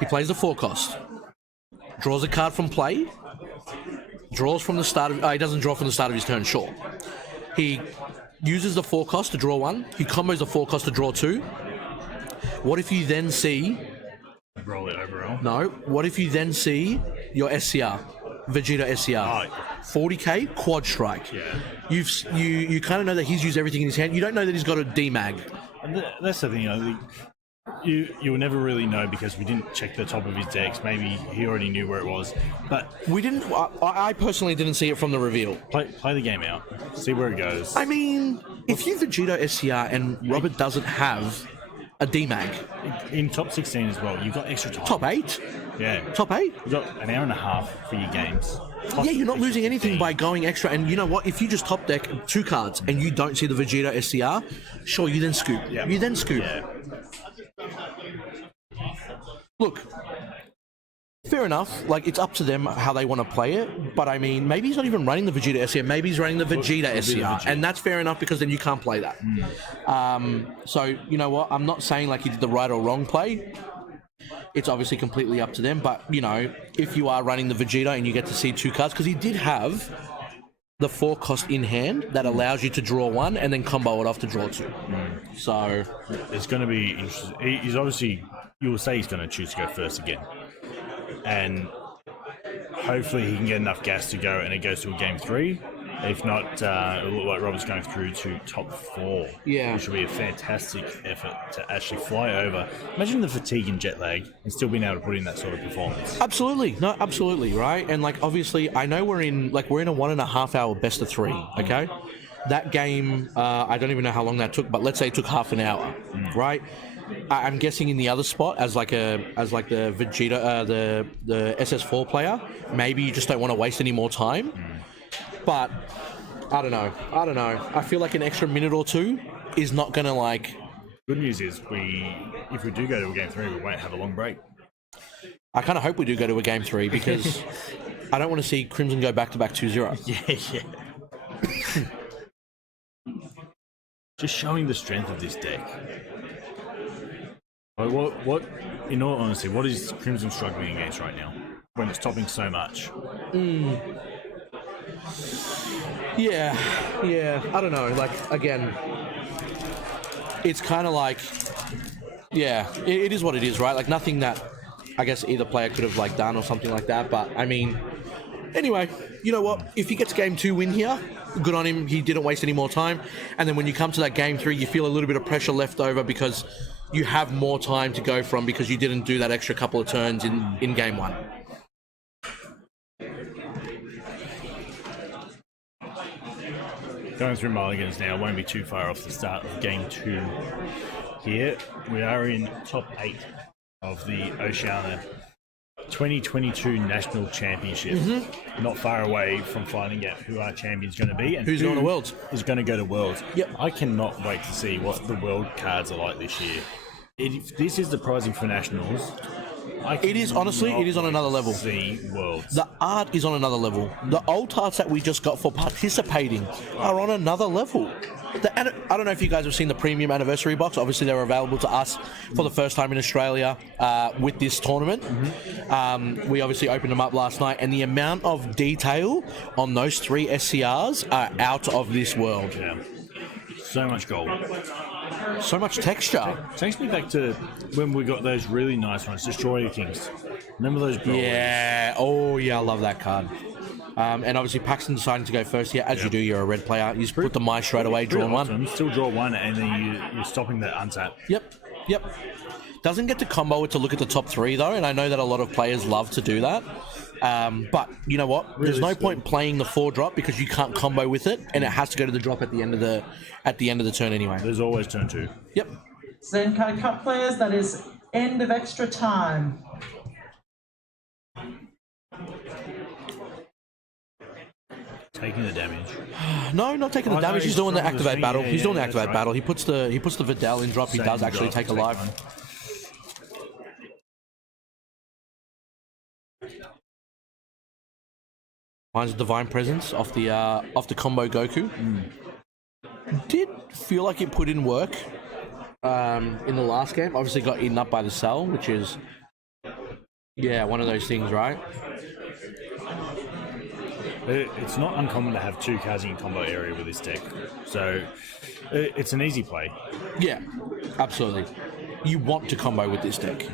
He plays the 4 cost. Draws a card from play. Draws from the start of... he doesn't draw from the start of his turn, sure. He uses the 4 cost to draw 1. He combos the 4 cost to draw 2. What if you then see... Roll it overall. No. What if you then see your SCR? Vegeta SCR. 40k, quad strike. Yeah. You kind of know that he's used everything in his hand. You don't know that he's got a D-Mag. And that's the thing, you will never really know because we didn't check the top of his decks. Maybe he already knew where it was, but we didn't. I personally didn't see it from the reveal. Play the game out, see where it goes. I mean, if you Vegeta SCR and Robert doesn't have a D-Mag in top 16 as well, you've got extra time. Top 8. Yeah. Top 8. You've got an hour and a half for your games. Yeah, you're not losing anything by going extra. And you know what? If you just top deck 2 cards and you don't see the Vegeta SCR, sure, you then scoop. Yeah. You then scoop. Yeah. Look, fair enough. Like, it's up to them how they want to play it. But, I mean, maybe he's not even running the Vegeta SCR. Maybe he's running the Vegeta SCR. And that's fair enough because then you can't play that. So, you know what? I'm not saying, like, he did the right or wrong play. It's obviously completely up to them. But, you know, if you are running the Vegeta and you get to see 2 cards, because he did have the 4 cost in hand that allows you to draw 1 and then combo it off to draw 2. So... it's going to be interesting. He's obviously... You will say he's going to choose to go first again. And hopefully he can get enough gas to go and it goes to a game 3. If not, it will look like Robert's going through to top 4. Yeah. Which will be a fantastic effort to actually fly over. Imagine the fatigue and jet lag and still being able to put in that sort of performance. Absolutely. No, absolutely, right? And, like, obviously, I know we're in a 1.5 hour best of 3, okay? That game, I don't even know how long that took, but let's say it took half an hour, right? I'm guessing in the other spot, as the Vegeta, the SS4 player, maybe you just don't want to waste any more time. But I don't know. I feel like an extra minute or two is not going to, like... Good news is, if we do go to a game 3, we won't have a long break. I kind of hope we do go to a game 3 because I don't want to see Crimson go back-to-back 2-0. Yeah. Just showing the strength of this deck. Like what? In all honesty, what is Crimson struggling against right now when it's topping so much? Yeah. I don't know. Like, again, it's kind of like, yeah, it is what it is, right? Like, nothing that I guess either player could have, like, done or something like that. But I mean, anyway, you know what? If he gets game 2 win here, good on him. He didn't waste any more time. And then when you come to that game 3, you feel a little bit of pressure left over because you have more time to go from because you didn't do that extra couple of turns in game 1. Going through mulligans now, won't be too far off the start of game 2 here. We are in top 8 of the Oceania 2022 National Championship. Not far away from finding out who our champion's going to be and Who's going to Worlds. Is going to go to Worlds. Yep. I cannot wait to see what the World cards are like this year. If this is the prizing for Nationals, it is on another level. See Worlds. The art is on another level. The old arts that we just got for participating are on another level. I don't know if you guys have seen the premium anniversary box. Obviously, they're available to us for the first time in Australia with this tournament. We obviously opened them up last night, and the amount of detail on those 3 SCRs are out of this world. Yeah. So much gold. So much texture. Takes me back to when we got those really nice ones, Destroyer Kings. Remember those Broly's? Yeah. Oh, yeah, I love that card. And obviously Paxton deciding to go first here. As you do, you're a red player. You just put the mice straight away, draw one. Still draw one, and then you're stopping the untap. Yep. Doesn't get to combo it to look at the top 3, though, and I know that a lot of players love to do that. But you know what? There's no point playing the 4-drop because you can't combo with it, and it has to go to the drop at the end of the turn anyway. There's always turn 2. Yep. Zenko Cup players, that is end of extra time. Taking the damage. No, not taking the damage. He's doing the activate battle. He's doing the activate battle. He puts the Vidal in drop. He does actually take a life. Finds a divine presence off the combo Goku. Did feel like it put in work in the last game. Obviously got eaten up by the cell, which is one of those things, right? It's not uncommon to have 2 cards in combo area with this deck, so it's an easy play. Yeah, absolutely. You want to combo with this deck.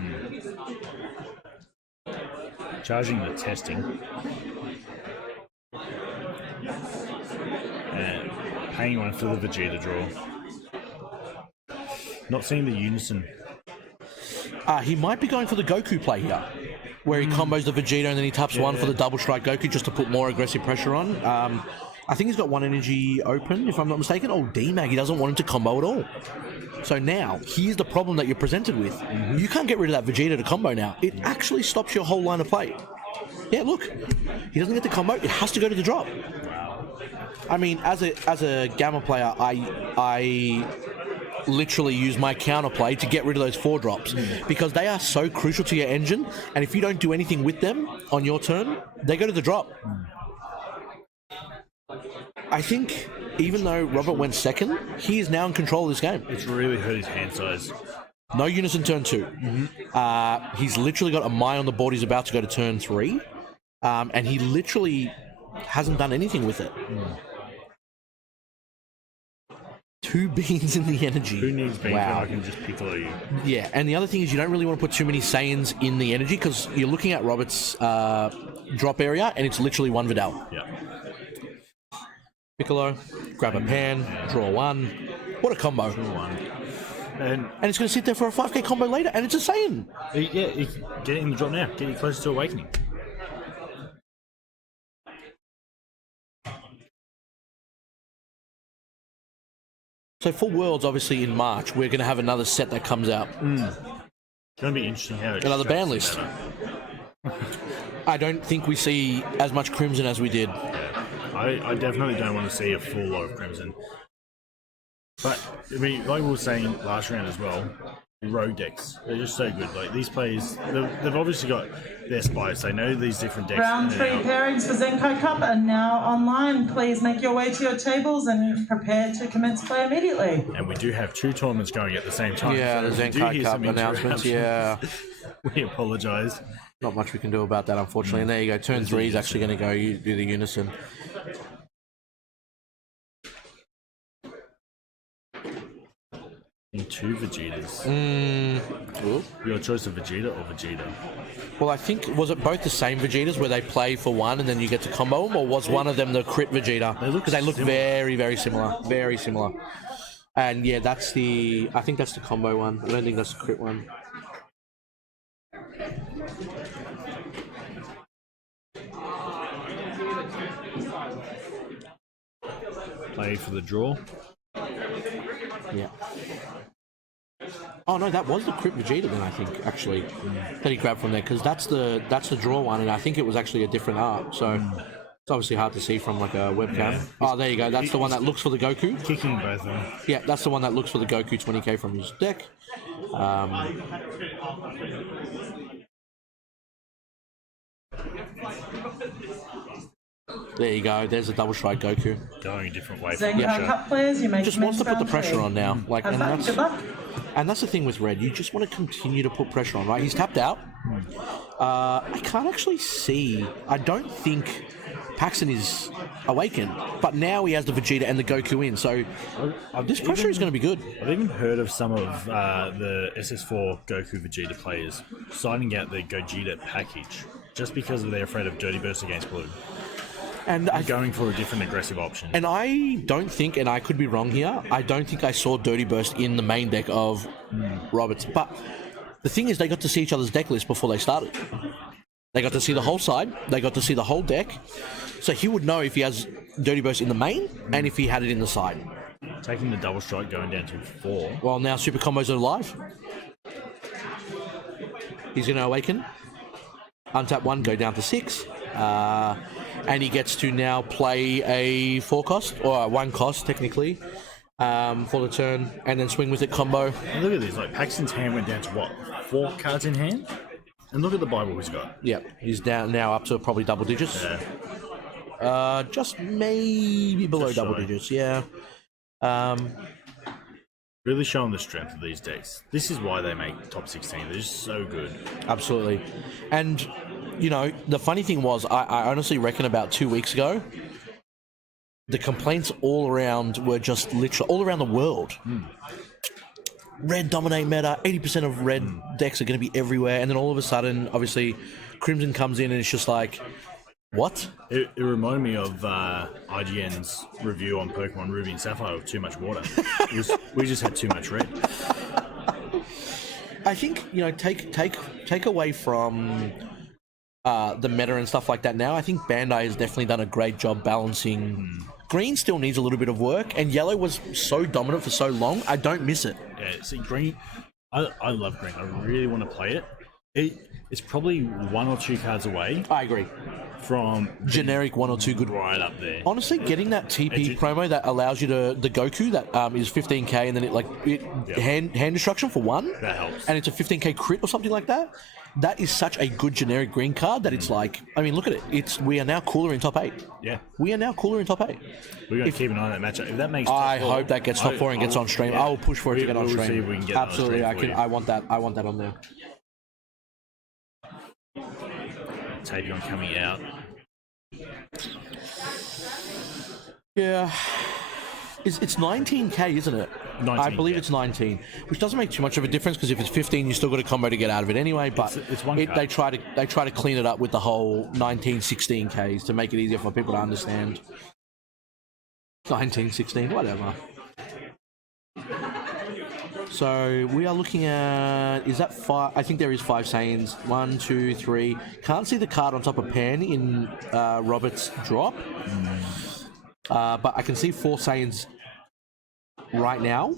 Charging the testing. And paying one for the Vegeta draw. Not seeing the unison. He might be going for the Goku play here, where he combos the Vegeta and then he taps one for the double strike Goku just to put more aggressive pressure on. I think he's got 1 energy open, if I'm not mistaken. Oh, D-Mag, he doesn't want him to combo at all. So now, here's the problem that you're presented with. You can't get rid of that Vegeta to combo now. It actually stops your whole line of play. Yeah, look. He doesn't get the combo. It has to go to the drop. I mean, as a Gamma player, I literally use my counterplay to get rid of those 4-drops because they are so crucial to your engine, and if you don't do anything with them on your turn, they go to the drop. I think even though Robert went second, he is now in control of this game. It's really hurt his hand size. No unison turn 2. He's literally got a Mai on the board. He's about to go to turn 3, and he literally hasn't done anything with it. 2 beans in the energy. Who needs beans when I can just Piccolo you? Yeah, and the other thing is you don't really want to put too many Saiyans in the energy because you're looking at Robert's drop area and it's literally 1 Vidal. Yeah. Piccolo, grab a pan, draw one. What a combo. One. And it's going to sit there for a 5k combo later, and it's a Saiyan. Yeah, you get it in the drop now. Get you closer to Awakening. So for Worlds, obviously in March, we're going to have another set that comes out. It's going to be interesting how it Another ban list. better. I don't think we see as much Crimson as we did. Yeah. I definitely don't want to see a full lot of Crimson. But, I mean, like we were saying last round as well, rogue decks, they're just so good. Like, these players, they've obviously got their spice. They know these different decks. Round 3 pairings for Zenkai Cup are now online. Please make your way to your tables and prepare to commence play immediately. And we do have 2 tournaments going at the same time. Yeah, so the if you do Zenkai hear Cup some announcements, interruptions, yeah. We apologise. Not much we can do about that, unfortunately. And there you go, turn 3 is actually going to go, you do the unison. In 2 Vegetas. Cool. Your choice of Vegeta or Vegeta? Well, I think, was it both the same Vegetas where they play for one and then you get to combo them, or was one of them the crit Vegeta? Because they look very, very similar. Very similar. And yeah, I think that's the combo one. I don't think that's the crit one. Play for the draw. Yeah. Oh no, that was the crit Vegeta then, I think, actually, that he grabbed from there, because that's the draw one, and I think it was actually a different art, so it's obviously hard to see from like a webcam. Yeah. Oh, there you go, that's the one that looks for the Goku. Kicking both of them. Yeah, that's the one that looks for the Goku 20k from his deck. There you go, there's a double strike Goku. Going a different way. Zenkai Cup players, you may Just wants to put the commence pressure round on now. three. Like, Have fun, good luck. and that's the thing with Red. You just want to continue to put pressure on, right? He's tapped out. I can't actually see. I don't think Paxton is awakened, but now he has the Vegeta and the Goku in. So this pressure is going to be good. I've even heard of some of the SS4 Goku Vegeta players signing out their Gogeta package just because they're afraid of Dirty Burst against Blue. And Going for a different aggressive option. And I don't think, and I could be wrong here, I don't think I saw Dirty Burst in the main deck of Roberts. But the thing is, they got to see each other's deck list before they started. They got to see the whole side, they got to see the whole deck. So he would know if he has Dirty Burst in the main and if he had it in the side. Taking the double strike, going down to 4. Well, now super combos are live. He's going to awaken. Untap 1, go down to 6. And he gets to now play a 4 cost, or a 1 cost technically, for the turn, and then swing with it combo. And look at this, like Paxton's hand went down to what? 4 cards in hand? And look at the Bible he's got. Yep, he's down now up to probably double digits. Yeah. Just maybe below Just double shy. digits, yeah. Really showing the strength of these decks. This is why they make top 16. They're just so good. Absolutely. And, you know, the funny thing was, I honestly reckon about 2 weeks ago, the complaints all around were just literally all around the world. Red dominate meta, 80% of red decks are going to be everywhere, and then all of a sudden, obviously, Crimson comes in and it's just like, what? It reminded me of IGN's review on Pokemon Ruby and Sapphire with too much water. We just had too much red. I think, you know, take away from the meta and stuff like that now, I think Bandai has definitely done a great job balancing. Green still needs a little bit of work, and yellow was so dominant for so long, I don't miss it. Yeah, see, green, I love green. I really want to play it. It's probably 1 or 2 cards away I agree. from Generic 1 or 2 good. right up there. Honestly, getting that TP promo that allows you to, the Goku that is 15k, and then hand destruction for 1, That helps. and it's a 15k crit or something like that. That is such a good generic green card that it's like, I mean, look at it. We are now cooler in top 8. Yeah. We are now cooler in top 8. We're going to keep an eye on that matchup. If that makes I top 4, hope that gets top 4 and gets on stream. yeah. I will push for it to get on We'll stream. see if we can get that on Absolutely, stream I for can. you. I want that. I want that on there. Tavion coming out. Yeah. It's 19k, isn't it? 19, I believe yeah. it's 19, which doesn't make too much of a difference because if it's 15, you still got a combo to get out of it anyway. But It's one card. they try to clean it up with the whole 19, 16ks to make it easier for people to understand. 19, 16, whatever. So we are looking at, is that 5? I think there is 5 Saiyans. 1, 2, 3. Can't see the card on top of Pan in Robert's drop. But I can see 4 Saiyans right now.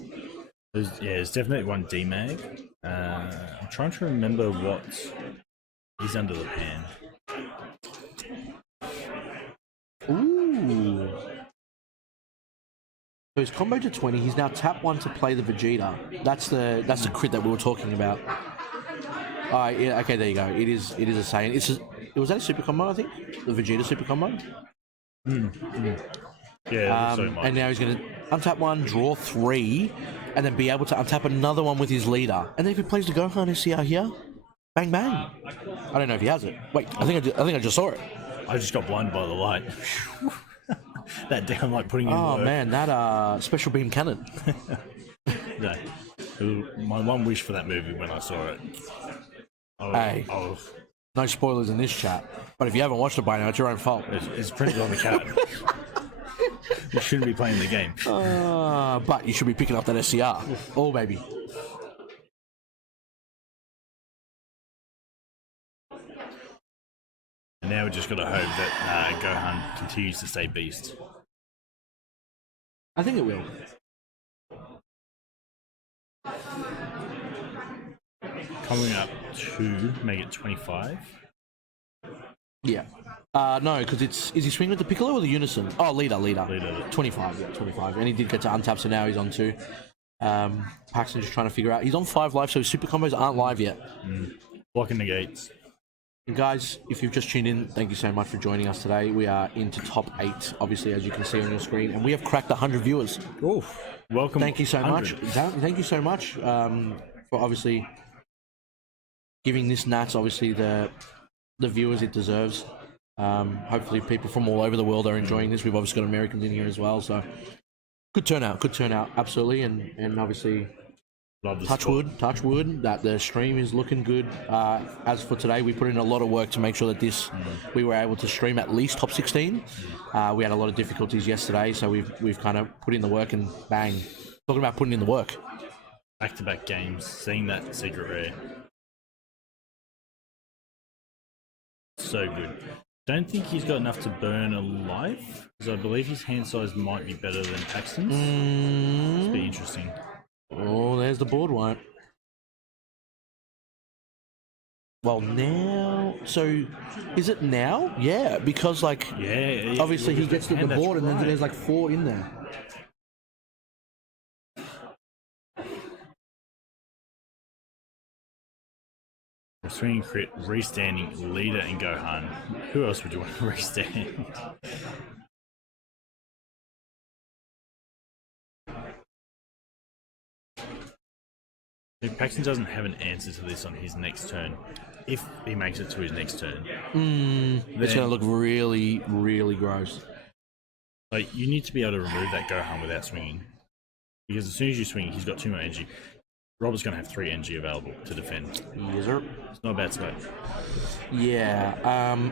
There's definitely one DMAG. I'm trying to remember what is under the pan. Ooh. So he's combo to 20. He's now tap 1 to play the Vegeta. That's the crit that we were talking about. Yeah, okay, there you go. It is a Saiyan. Was that a super combo? I think the Vegeta super combo. Yeah, so and now he's going to untap 1, draw 3, and then be able to untap another one with his leader. And then if he plays the Gohan SCR here, bang bang. I don't know if he has it. Wait, I think I just saw it. I just got blinded by the light. That damn like putting in work. Man, that special beam cannon. No, it was my one wish for that movie when I saw it. No spoilers in this chat. But if you haven't watched it by now, it's your own fault. It's printed on the card. You shouldn't be playing the game. But you should be picking up that SCR. Oh, baby. And now we just got to hope that Gohan continues to stay beast. I think it will. Coming up to make it 25. Yeah. No, because is he swinging with the Piccolo or the Unison? Oh, leader. 25, yeah, 25. And he did get to untap, so now he's on 2. Paxton's just trying to figure out. He's on 5 live, so his super combos aren't live yet. Blocking the gates. And guys, if you've just tuned in, thank you so much for joining us today. We are into top 8, obviously, as you can see on your screen, and we have cracked 100 viewers. Oh, welcome. Thank you so 100. much. Thank you so much for obviously giving this Nats obviously the viewers it deserves. Hopefully, people from all over the world are enjoying this. We've obviously got Americans in here as well, so good turnout, absolutely, and obviously. Touch wood, that the stream is looking good. As for today, we put in a lot of work to make sure that we were able to stream at least top 16. We had a lot of difficulties yesterday, so we've kind of put in the work and bang. Talking about putting in the work. Back-to-back games, seeing that secret rare. So good. Don't think he's got enough to burn a life, because I believe his hand size might be better than Paxton's. It's be interesting. Oh, there's the board wipe. Well, now... So, is it now? Yeah, because, like... Yeah. Obviously, he gets to the board, and then there's, like, 4 in there. Swinging crit, restanding, leader, and Gohan. Who else would you want to restand? If Paxton doesn't have an answer to this on his next turn, if he makes it to his next turn, it's going to look really, really gross. Like, you need to be able to remove that Gohan without swinging. Because as soon as you swing, he's got too much energy. Robert's going to have 3 energy available to defend. Yes, sir. It's not a bad spot. Yeah,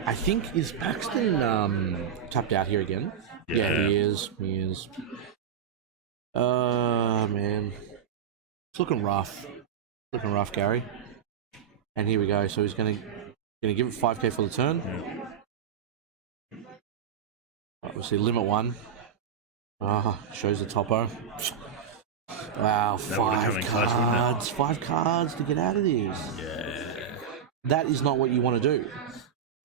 I think, is Paxton tapped out here again? Yeah, he is. Man. It's looking rough. Gary. And here we go. So he's gonna give it 5k for the turn. Obviously, limit 1. Shows the topo. Wow, 5 cards. 5 cards to get out of this. Yeah. That is not what you want to do.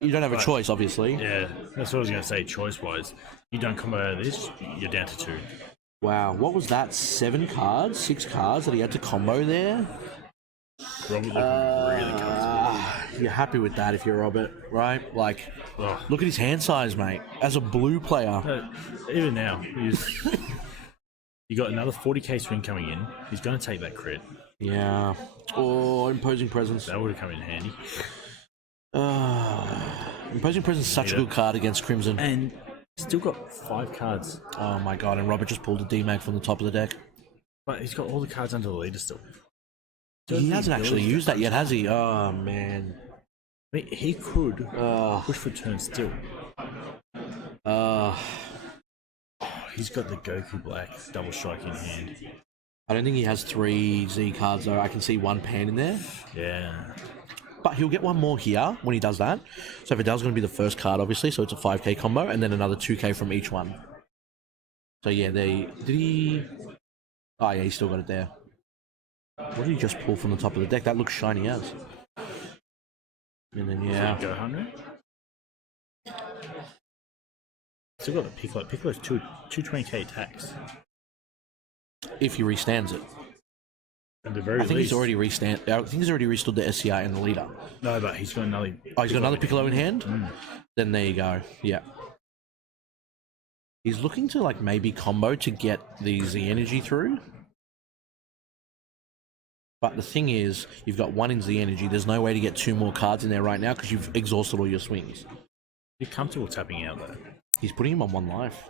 You don't have a choice, obviously. Yeah, that's what I was going to say, choice-wise. You don't come out of this, you're down to 2. Wow, what was that? 7 cards? 6 cards that he had to combo there? Robert looking really comfortable. You're happy with that if you're Robert, right? Like, look at his hand size, mate. As a blue player. Even now, you got another 40k swing coming in. He's going to take that crit. Yeah. Oh, imposing presence. That would have come in handy. Imposing presence is such a good card against Crimson. And still got 5 cards. Oh my god, and Robert just pulled a D-Mag from the top of the deck. But he's got all the cards under the leader still. He hasn't actually used that yet, has he? Oh, man. I mean, he could push for turn still. he's got the Goku Black double strike in hand. I don't think he has 3 Z cards though. I can see 1 pan in there. Yeah. But he'll get 1 more here when he does that. So Vidal's going to be the first card, obviously. So it's a 5k combo, and then another 2k from each one. So yeah, did he? Oh yeah, he still got it there. What did he just pull from the top of the deck? That looks shiny as. And then yeah. Gohan. Still got the Piccolo. Piccolo's 220k attacks. If he restands it. At the very I think least. he's already restored the SCI and the leader. No, but he's got another. Oh, he's got another Piccolo in hand? Then there you go. Yeah. He's looking to like maybe combo to get the Z energy through. But the thing is, you've got 1 in Z energy. There's no way to get 2 more cards in there right now because you've exhausted all your swings. You're comfortable tapping out though. He's putting him on 1 life.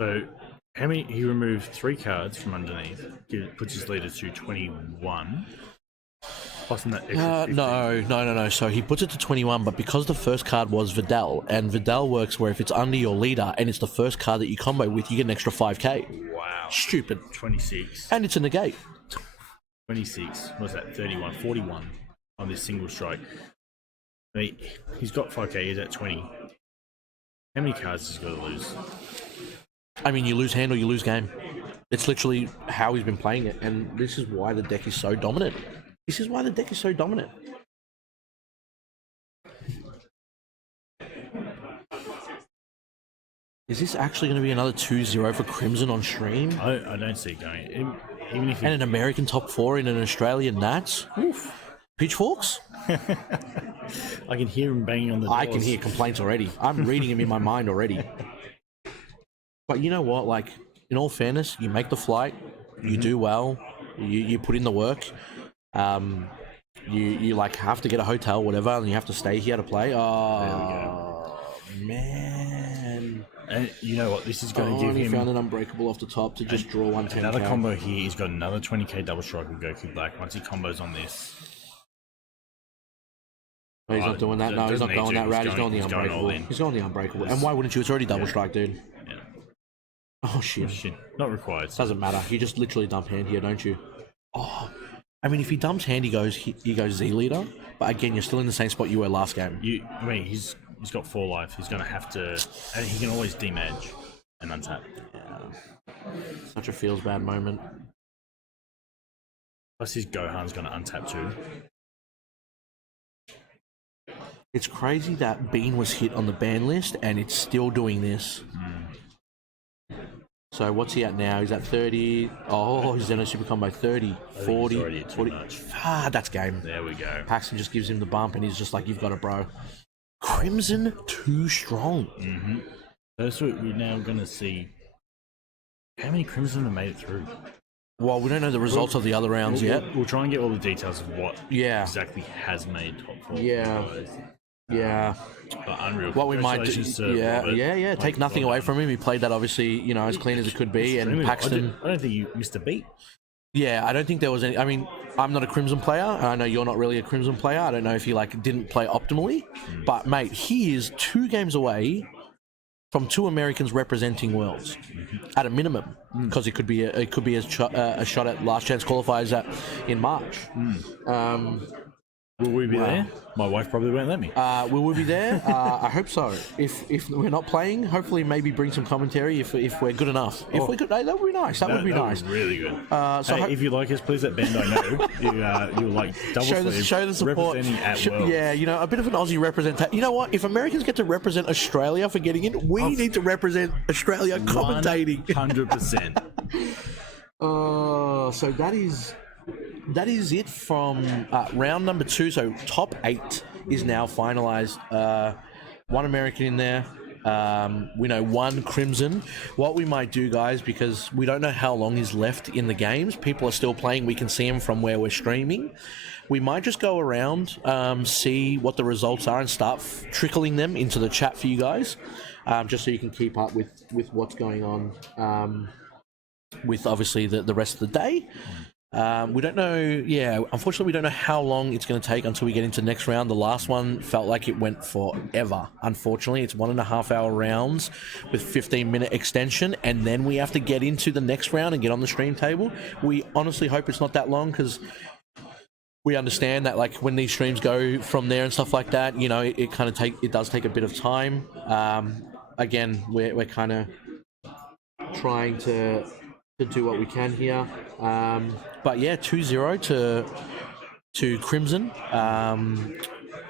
So, how many? He removed 3 cards from underneath. Puts his leader to 21. Plus that extra 15. No. So he puts it to 21, but because the first card was Vidal, and Vidal works where if it's under your leader and it's the first card that you combo with, you get an extra 5k. Wow. Stupid. 26. And it's a negate. 26. What's that? 31. 41 on this single strike. I mean, he's got 5k. He's at 20. How many cards has he got to lose? I mean, you lose hand or you lose game. It's literally how he's been playing it, and this is why the deck is so dominant. Is this actually going to be another 2-0 for Crimson on stream? I don't see it going. Even if and an American top 4 in an Australian Nats? Oof. Pitchforks? I can hear him banging on the doors. I can hear complaints already. I'm reading them in my mind already. But you know what? Like, in all fairness, you make the flight, you do well, you put in the work. You like have to get a hotel, whatever, and you have to stay here to play. Oh, man. And you know what? This is going to give him... He found an unbreakable off the top to just draw 110k. Another combo here. He's got another 20k double strike with Goku Black once he combos on this. No, he's not doing that. No, he's not going that route. He's going the unbreakable. He's going the unbreakable. And why wouldn't you? It's already double strike, dude. Yeah. Oh, shit. Not required. Doesn't matter. You just literally dump hand here, don't you? Oh, I mean, if he dumps hand, he goes Z leader. But again, you're still in the same spot you were last game. I mean, he's got 4 life. He's going to have to... And he can always demage and untap. Yeah. Such a feels bad moment. Plus his Gohan's going to untap too. It's crazy that Bean was hit on the ban list and it's still doing this. So what's he at now? He's at 30. Oh, he's in a super combo 30, 40. 40. Ah, that's game. There we go. Paxton just gives him the bump and he's just like, you've got it, bro. Crimson too strong. That's what we're now going to see. How many Crimson have made it through? Well, we don't know the results of the other rounds yet. We'll try and get all the details of what exactly has made top 4. Yeah. But unreal. What we might do, Robert. take nothing away from him. He played that obviously, as clean as it could be. And Paxton, I don't think you missed a beat. Yeah, I don't think there was any. I mean, I'm not a Crimson player. And I know you're not really a Crimson player. I don't know if he didn't play optimally, but mate, he is 2 games away from 2 Americans representing Worlds at a minimum, because it could be a shot at last chance qualifiers in March. Will we be there? My wife probably won't let me. Will we be there? I hope so. If we're not playing, hopefully maybe bring some commentary if we're good enough. If we're good, that would be nice. That would be nice. Would be really good. If you like us, please let Ben know. You'll like double show the support. Representing at Worlds. Yeah, a bit of an Aussie representation. You know what? If Americans get to represent Australia for getting in, we need to represent Australia commentating. 100%. So that is it from round number 2. So top 8 is now finalized. 1 American in there. We know 1 Crimson. What we might do, guys, because we don't know how long is left in the games. People are still playing. We can see them from where we're streaming. We might just go around, see what the results are and start trickling them into the chat for you guys, just so you can keep up with what's going on with obviously the rest of the day. We don't know, unfortunately we don't know how long it's going to take until we get into next round. The last one felt like it went forever. Unfortunately, it's 1.5 hour rounds with 15-minute extension, and then we have to get into the next round and get on the stream table. We honestly hope it's not that long, because we understand that, like, when these streams go from there and stuff like that, you know, it does take a bit of time. Again, we're kind of trying to do what we can here. But yeah, 2-0 to Crimson.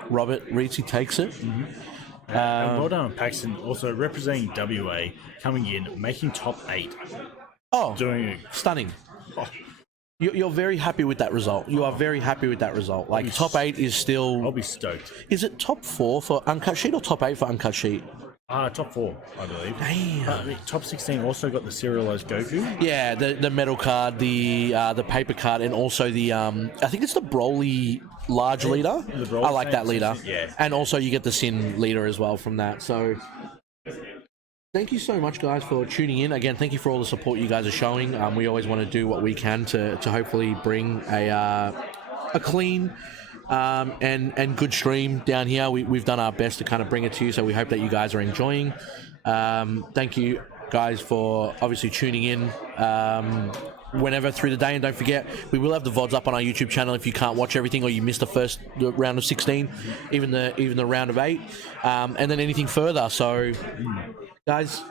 Robert Reetsy takes it. And well done on Paxton, also representing WA, coming in, making top 8. Oh, Doing stunning. Oh, You're very happy with that result. You are very happy with that result. Like, top 8 is still... I'll be stoked. Is it top 4 for Uncut Sheet or top 8 for Uncut Sheet? Top 4, I believe. Damn. Top 16 also got the serialized Goku. Yeah, the metal card, the paper card, and also the I think it's the Broly large leader. The Broly I like that leader. yeah. And also you get the Sin leader as well from that. So thank you so much, guys, for tuning in. Again, thank you for all the support you guys are showing. We always want to do what we can to hopefully bring a clean and good stream down here. We've done our best to kind of bring it to you, so we hope that you guys are enjoying. Thank you guys for obviously tuning in whenever through the day, and don't forget, we will have the VODs up on our YouTube channel if you can't watch everything or you missed the round of 16, even the round of 8, and then anything further. So guys,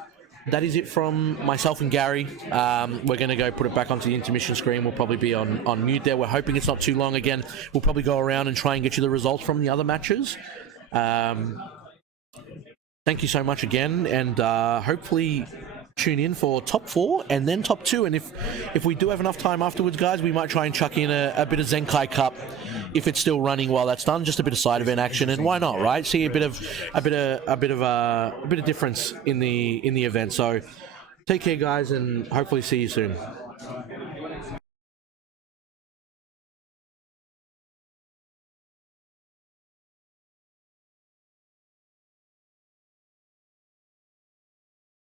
that is it from myself and Gary. We're going to go put it back onto the intermission screen. We'll probably be on mute there. We're hoping it's not too long. Again, we'll probably go around and try and get you the results from the other matches. Thank you so much again, and hopefully tune in for top 4 and then top 2. And if we do have enough time afterwards, guys, we might try and chuck in a bit of Zenkai Cup if it's still running while that's done. Just a bit of side event action, and why not, right? See a bit of difference in the event. So take care, guys, and hopefully see you soon.